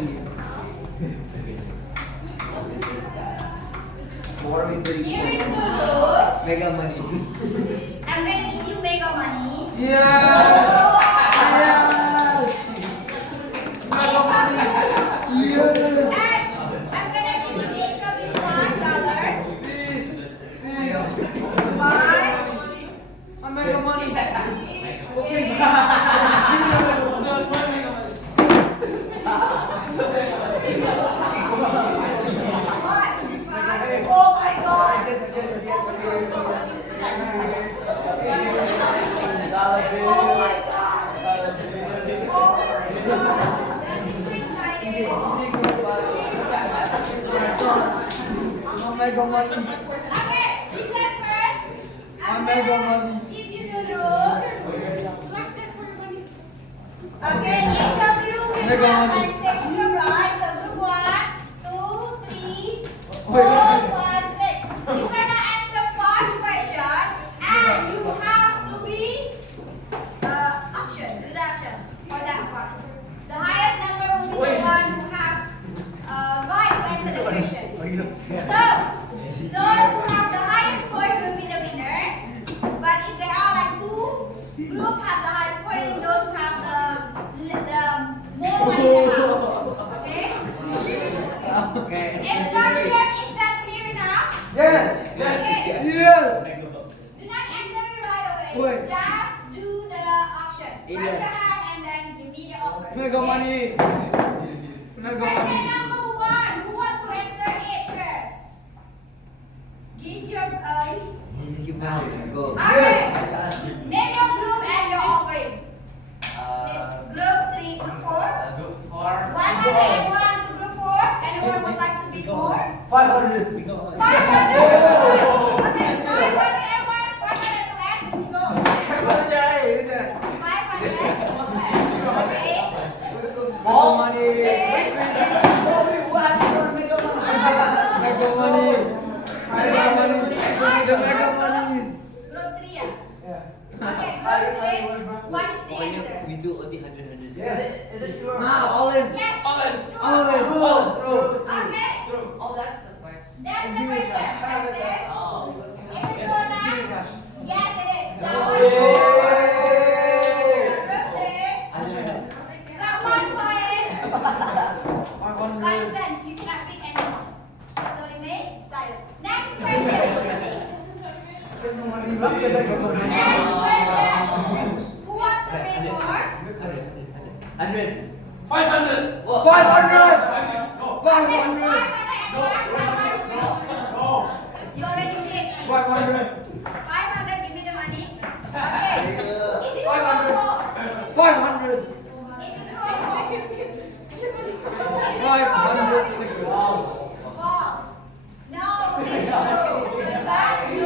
are we doing? Here is the rules. Mega money. I'm gonna give you mega money. Yeah. I'm gonna give you each of you $1. Five. I mega money. Oh my God! Mega money. Okay, listen first. I'm mega gonna money. give you the rules. Okay, each of you will Mega have money. like 6 group, right? So group 1, 2, 3, 4, Wait. 5, 6. You're gonna answer 5 questions and you have to be option, do the option for that part. The highest number will be the one who have right to answer the question. So, those who have the highest point will be the winner. But if there are like 2 groups have the highest point, and those who have the more money than half. Okay? Okay. Instruction, is that clear enough? Yes. Okay. Yes. Do not answer me right away. Wait. Just do the option. Raise Yeah. your hand and then give me the offer. Mega okay? money. Mega Question money. number 1. Who wants to answer it first? Give your You just give value. Go. okay. Name your group and your offering. Group 3 to 4. Group 4. 101 to group 4. Anyone would like to bid more? 500. 500. Okay, 501, 502 so 500. Okay. All money. Okay. What is the answer? We do only 100. Yes. Is it true or Now, false? all in. Yes, All in. it's true. All in. True. Okay, Oh, that's the question. that's the question. Francis, Oh. is it true or not? Yes, it is. Got one Yay! point. Got 1 point. 500. Listen, you cannot pick anymore. So remain silent. Next question. Next question. Who wants to pay more? 100. 500. 500. Okay, 500 and one. How much? You already paid. 500. 500, give me the money. Okay. Is it true or 500. false? 500. Is it true or false? Is it true or 506. false? False. No, it's true. So that is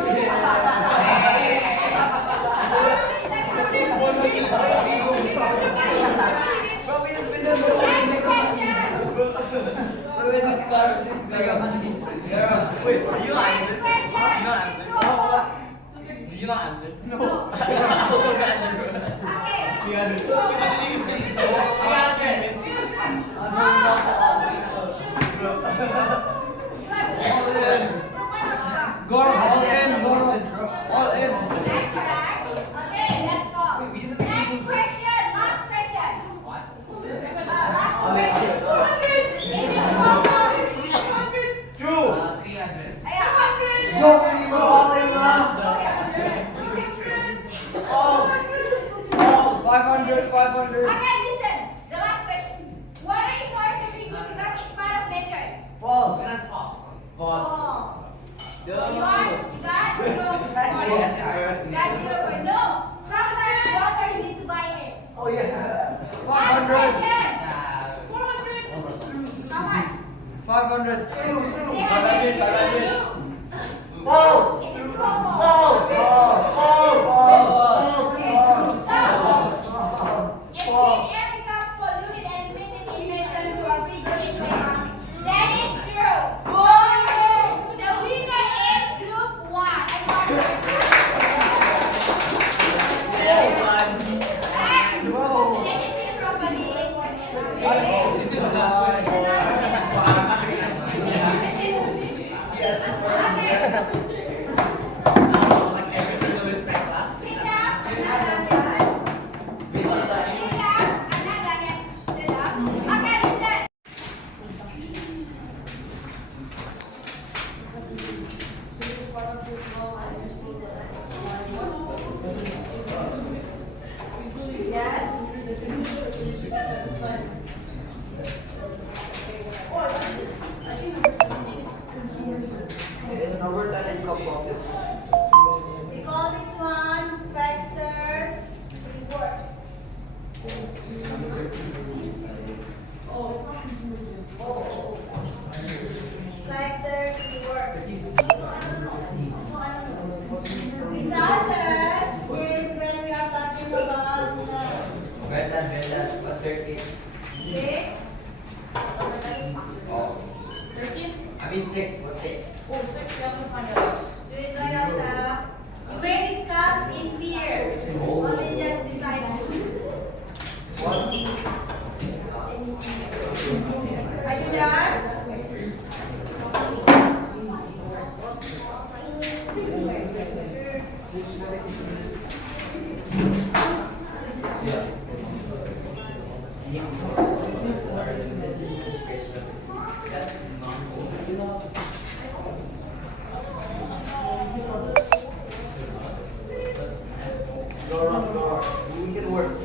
Next question. Wait, are you not Next answer? question. You not Is it answer? true or false? Did you not answer? No. I also can't answer. Okay. You answer. Go all in. Go all in. That's correct. Okay, that's false. Next question. Last question. What? Last question. Is it true or false? True. 300. Go all in now. 500. 500. Okay, listen. The last question. Water is always a big good because it's part of nature. False. That's false. False. So you got 0 point. Yes, Got 0 point. No. Sometimes water you need to buy it. Oh yeah. Last 500. question. Yeah. How much? 500. 500. False. Is it true or false? False. False. False. If clean air becomes polluted and emitted in methane to a big greenhouse, that is true. So the winner is group 1. Let me see it properly. Sit down. I'm not done yet. Sit down. I'm not done yet. Sit down. Okay, listen. Yes. It's number 10 income profit. We call this one factors reward. Factors reward. Disasters is when we are talking about What's 30? big. Oh. 13? I mean 6. What's 6? Oh, 6, you have to find out. Do it by yourself. You may discuss in peers. Only just decide. Are you done? That's non-goal. We can work.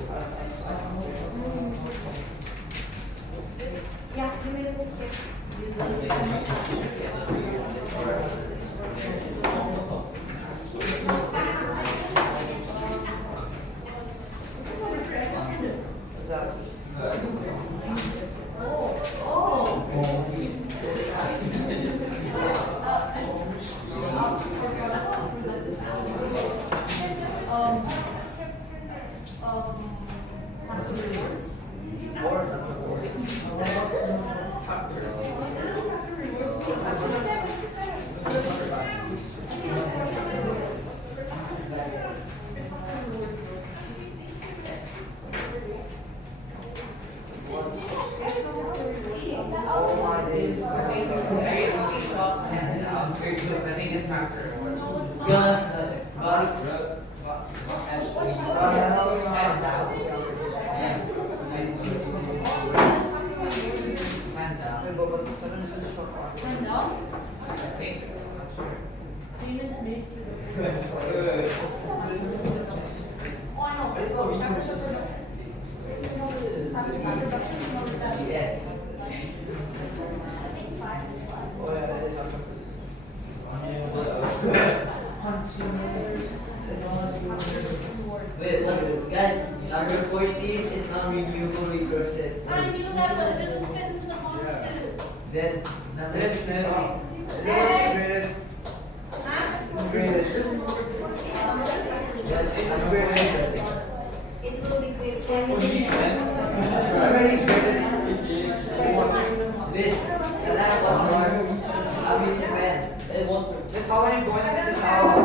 Yeah, you may move here. Or Are you talking about handouts? Or is the biggest factor? Handout? Wait, I'm not sure. Payments made to the. Oh, I know. Yes. Wait, guys, number 14 is non-renewable resources. I knew that, but it doesn't fit into the box too. Then, number Miss, 16. Miss, is it integrated? Integrated. Yes, integrated. It will be great. Already integrated. This, the last one more. How is your pen? It won't. Miss, how many points is this out of?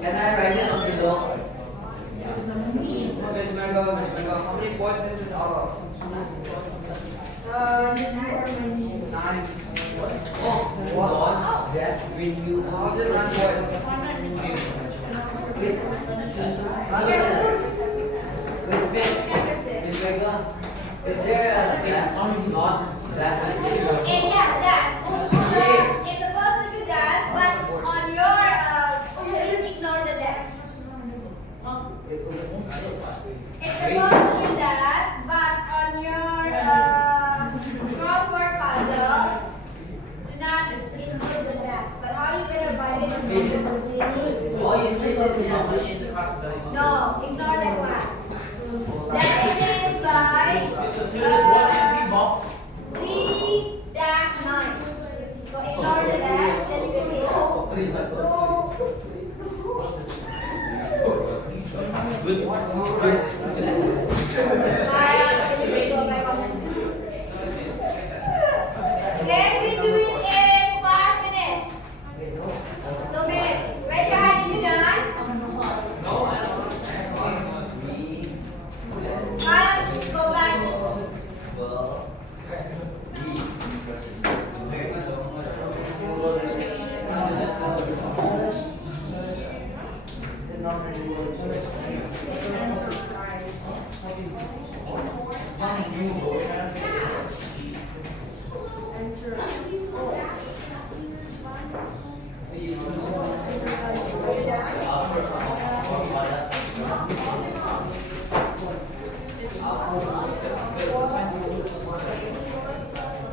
Can I write it on below? Miss Mega, how many points is this out of? 9. Oh, what? That's renew. How is it run points? Wait, Miss Vega, is there a not that has been Yeah, that's. It's supposed to be that, but on your, please ignore the dash. It's supposed to be that, but on your crossword puzzle, do not include the dash. But how you gonna write it? all you say is yes. No, ignore that one. That it is by So there's one empty box. 3-9. So ignore the dash, then you can go. Can we do it in 5 minutes? 2 minutes. Raise your hand if you're done. No, I don't. Go back. Is it not renewable?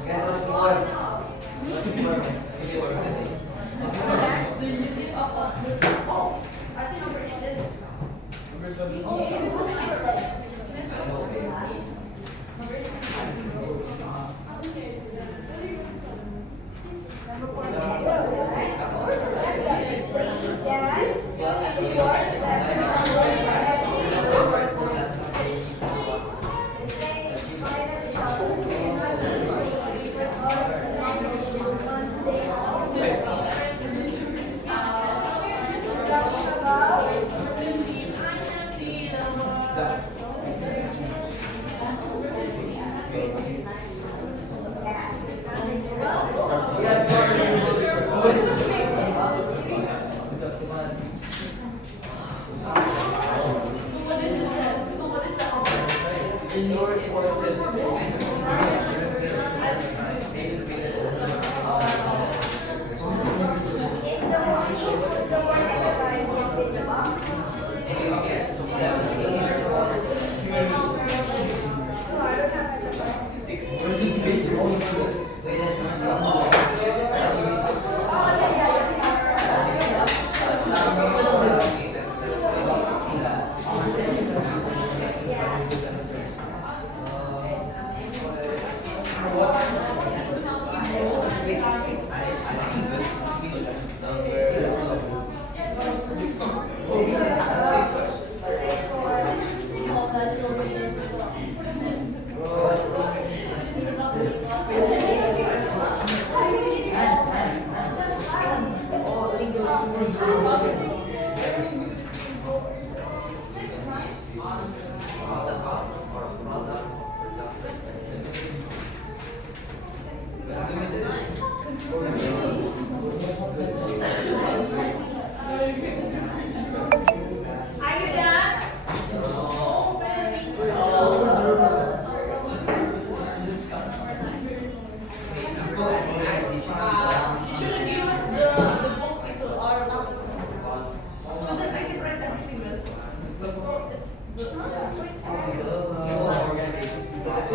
Get us more.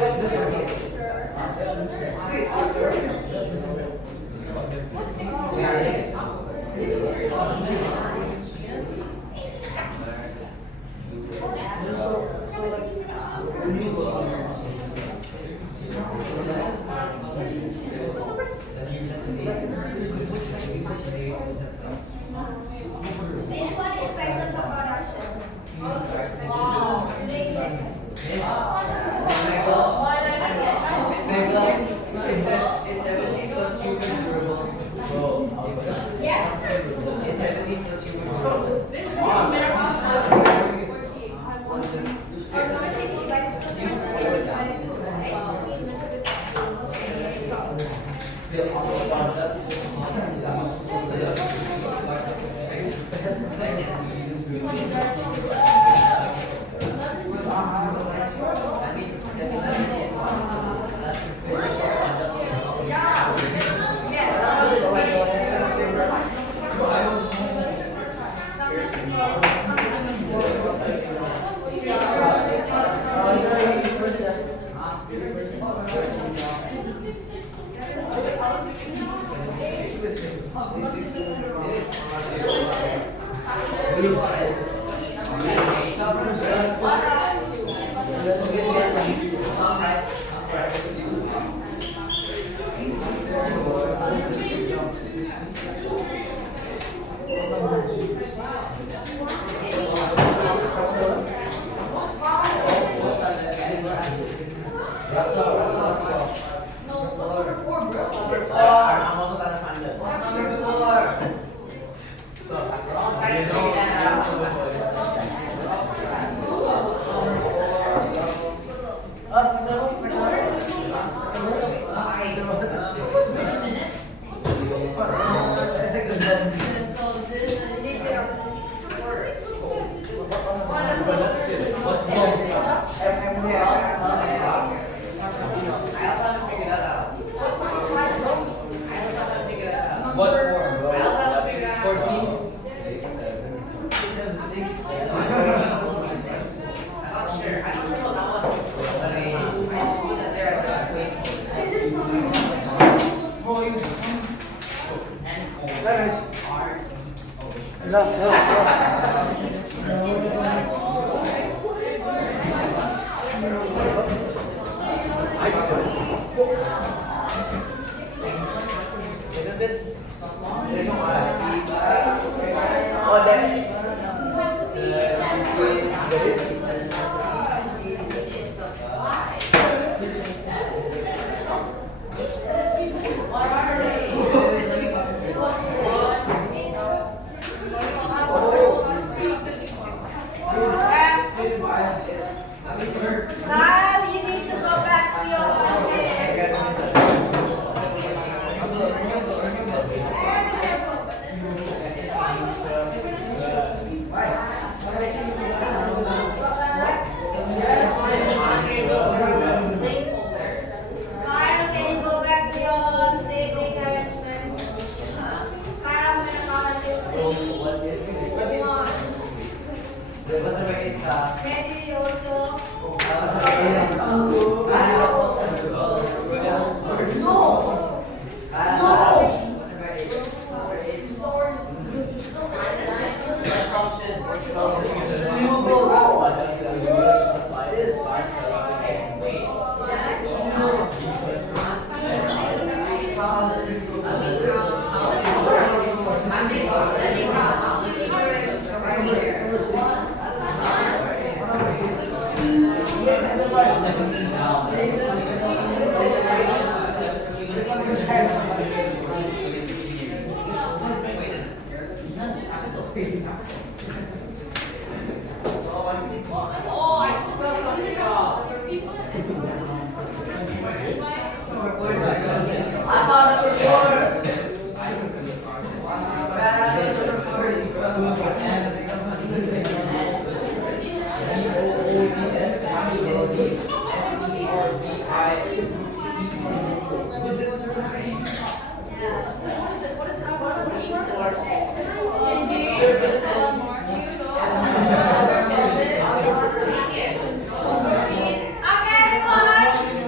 This one is factors of production. Wow. Is 70 plus human durable? Yes. Is 70 plus human durable? This is divided I'm also gonna find it. What's What form? 14? Kyle, you need to go back to your Kyle, can you go back to your safety arrangement? Kyle, I'm gonna call it 15. Come on. Matthew, you also. Oh, I spelled something wrong. I'm out of the door. Okay, everyone.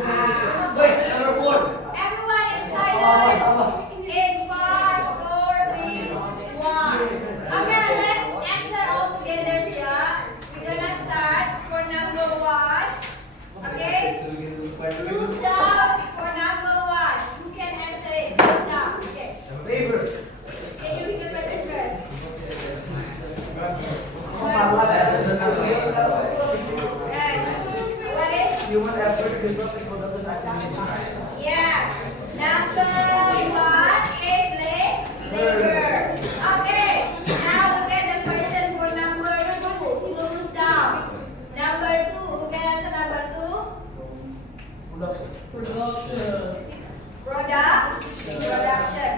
Production.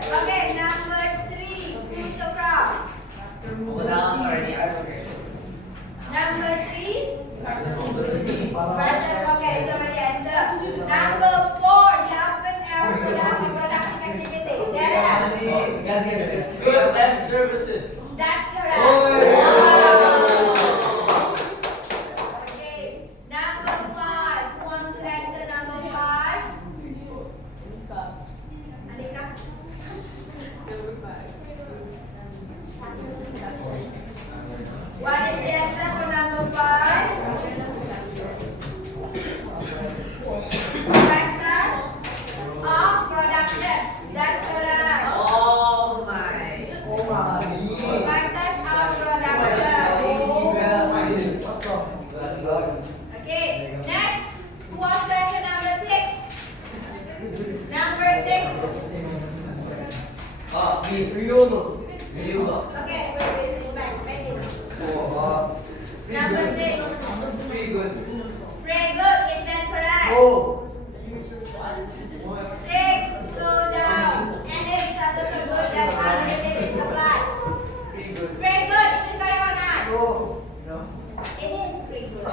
Okay, number 3. Who's across? Well, that one's already answered. Number 3. Versus, okay, it's already answered. Number 4. The output error productive activity. There. You guys get it. Goods and services. That's correct. Okay. Number 5. Who wants to answer number 5? Anika? What is the answer for number 5? Factors of production. That's correct. Oh my. Factors of production. Okay, next. Who wants to answer number 6? Number 6. Okay, wait, back. Number 6. Free goods. Very good, is that correct? 6, go down. And it is also so good that unlimited supply. Free goods. Very good, is it correct or not? No. It is pretty good.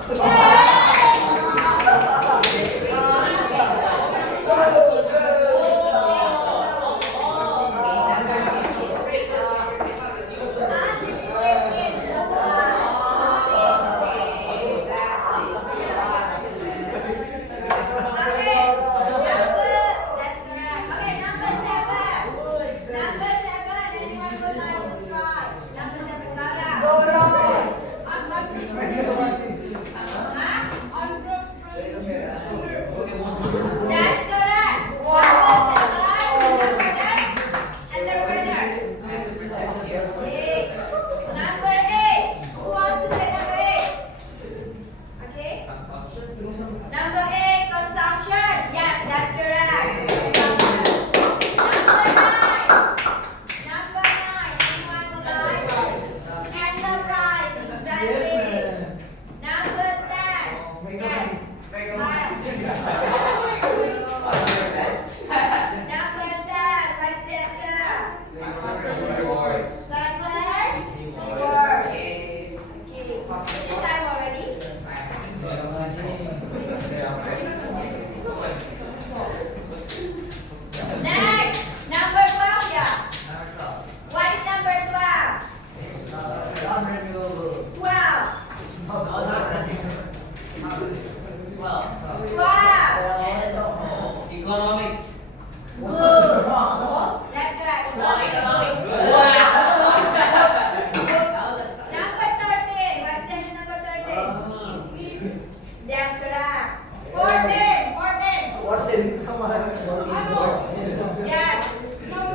That's correct. Entrepreneurs. Okay. Number 8. Who wants to say number 8? Okay. Number 8, consumption. Yes, that's correct. Consumption. Number 9. Anyone would like? Enterprise. Exactly. Number 10. Yes. Number 10, what's the answer? Settlers? Rewards. Okay. Is it time already? Next, number 12, yeah. What is number 12? 12. 12. Economics. Good. That's correct. Economics. Number 13. What's the answer number 13? That's correct. 14. 14. Yes.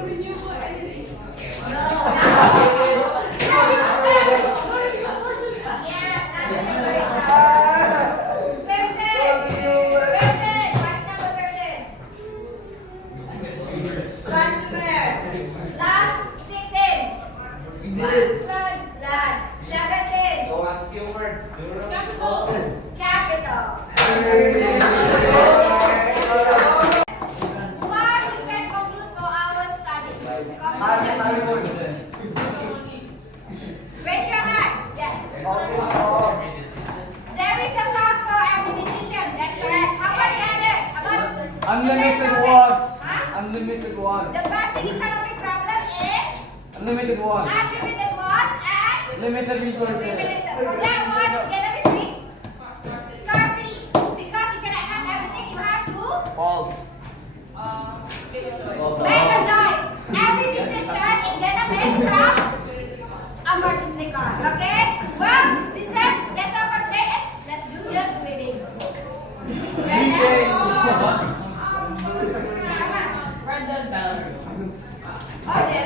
Renewable energy. No. Yes. Number 15. What's number 15? Consumers. Last 16. Land. 17. Consumer. Capital. What we can conclude for our study? Raise your hand. Yes. There is a cost for every decision. That's correct. How about the others? About Unlimited the wants. Huh? Unlimited wants. The basic economic problem is Unlimited wants. unlimited wants and Limited resources. limited. For that one, it's gonna be quick. Scarcity. Because you cannot have everything, you have to False. make a choice. Every decision is gonna make some emergency cost. Okay? Well, listen, that's all for today. Let's do the reading. Brendan. Oh, there,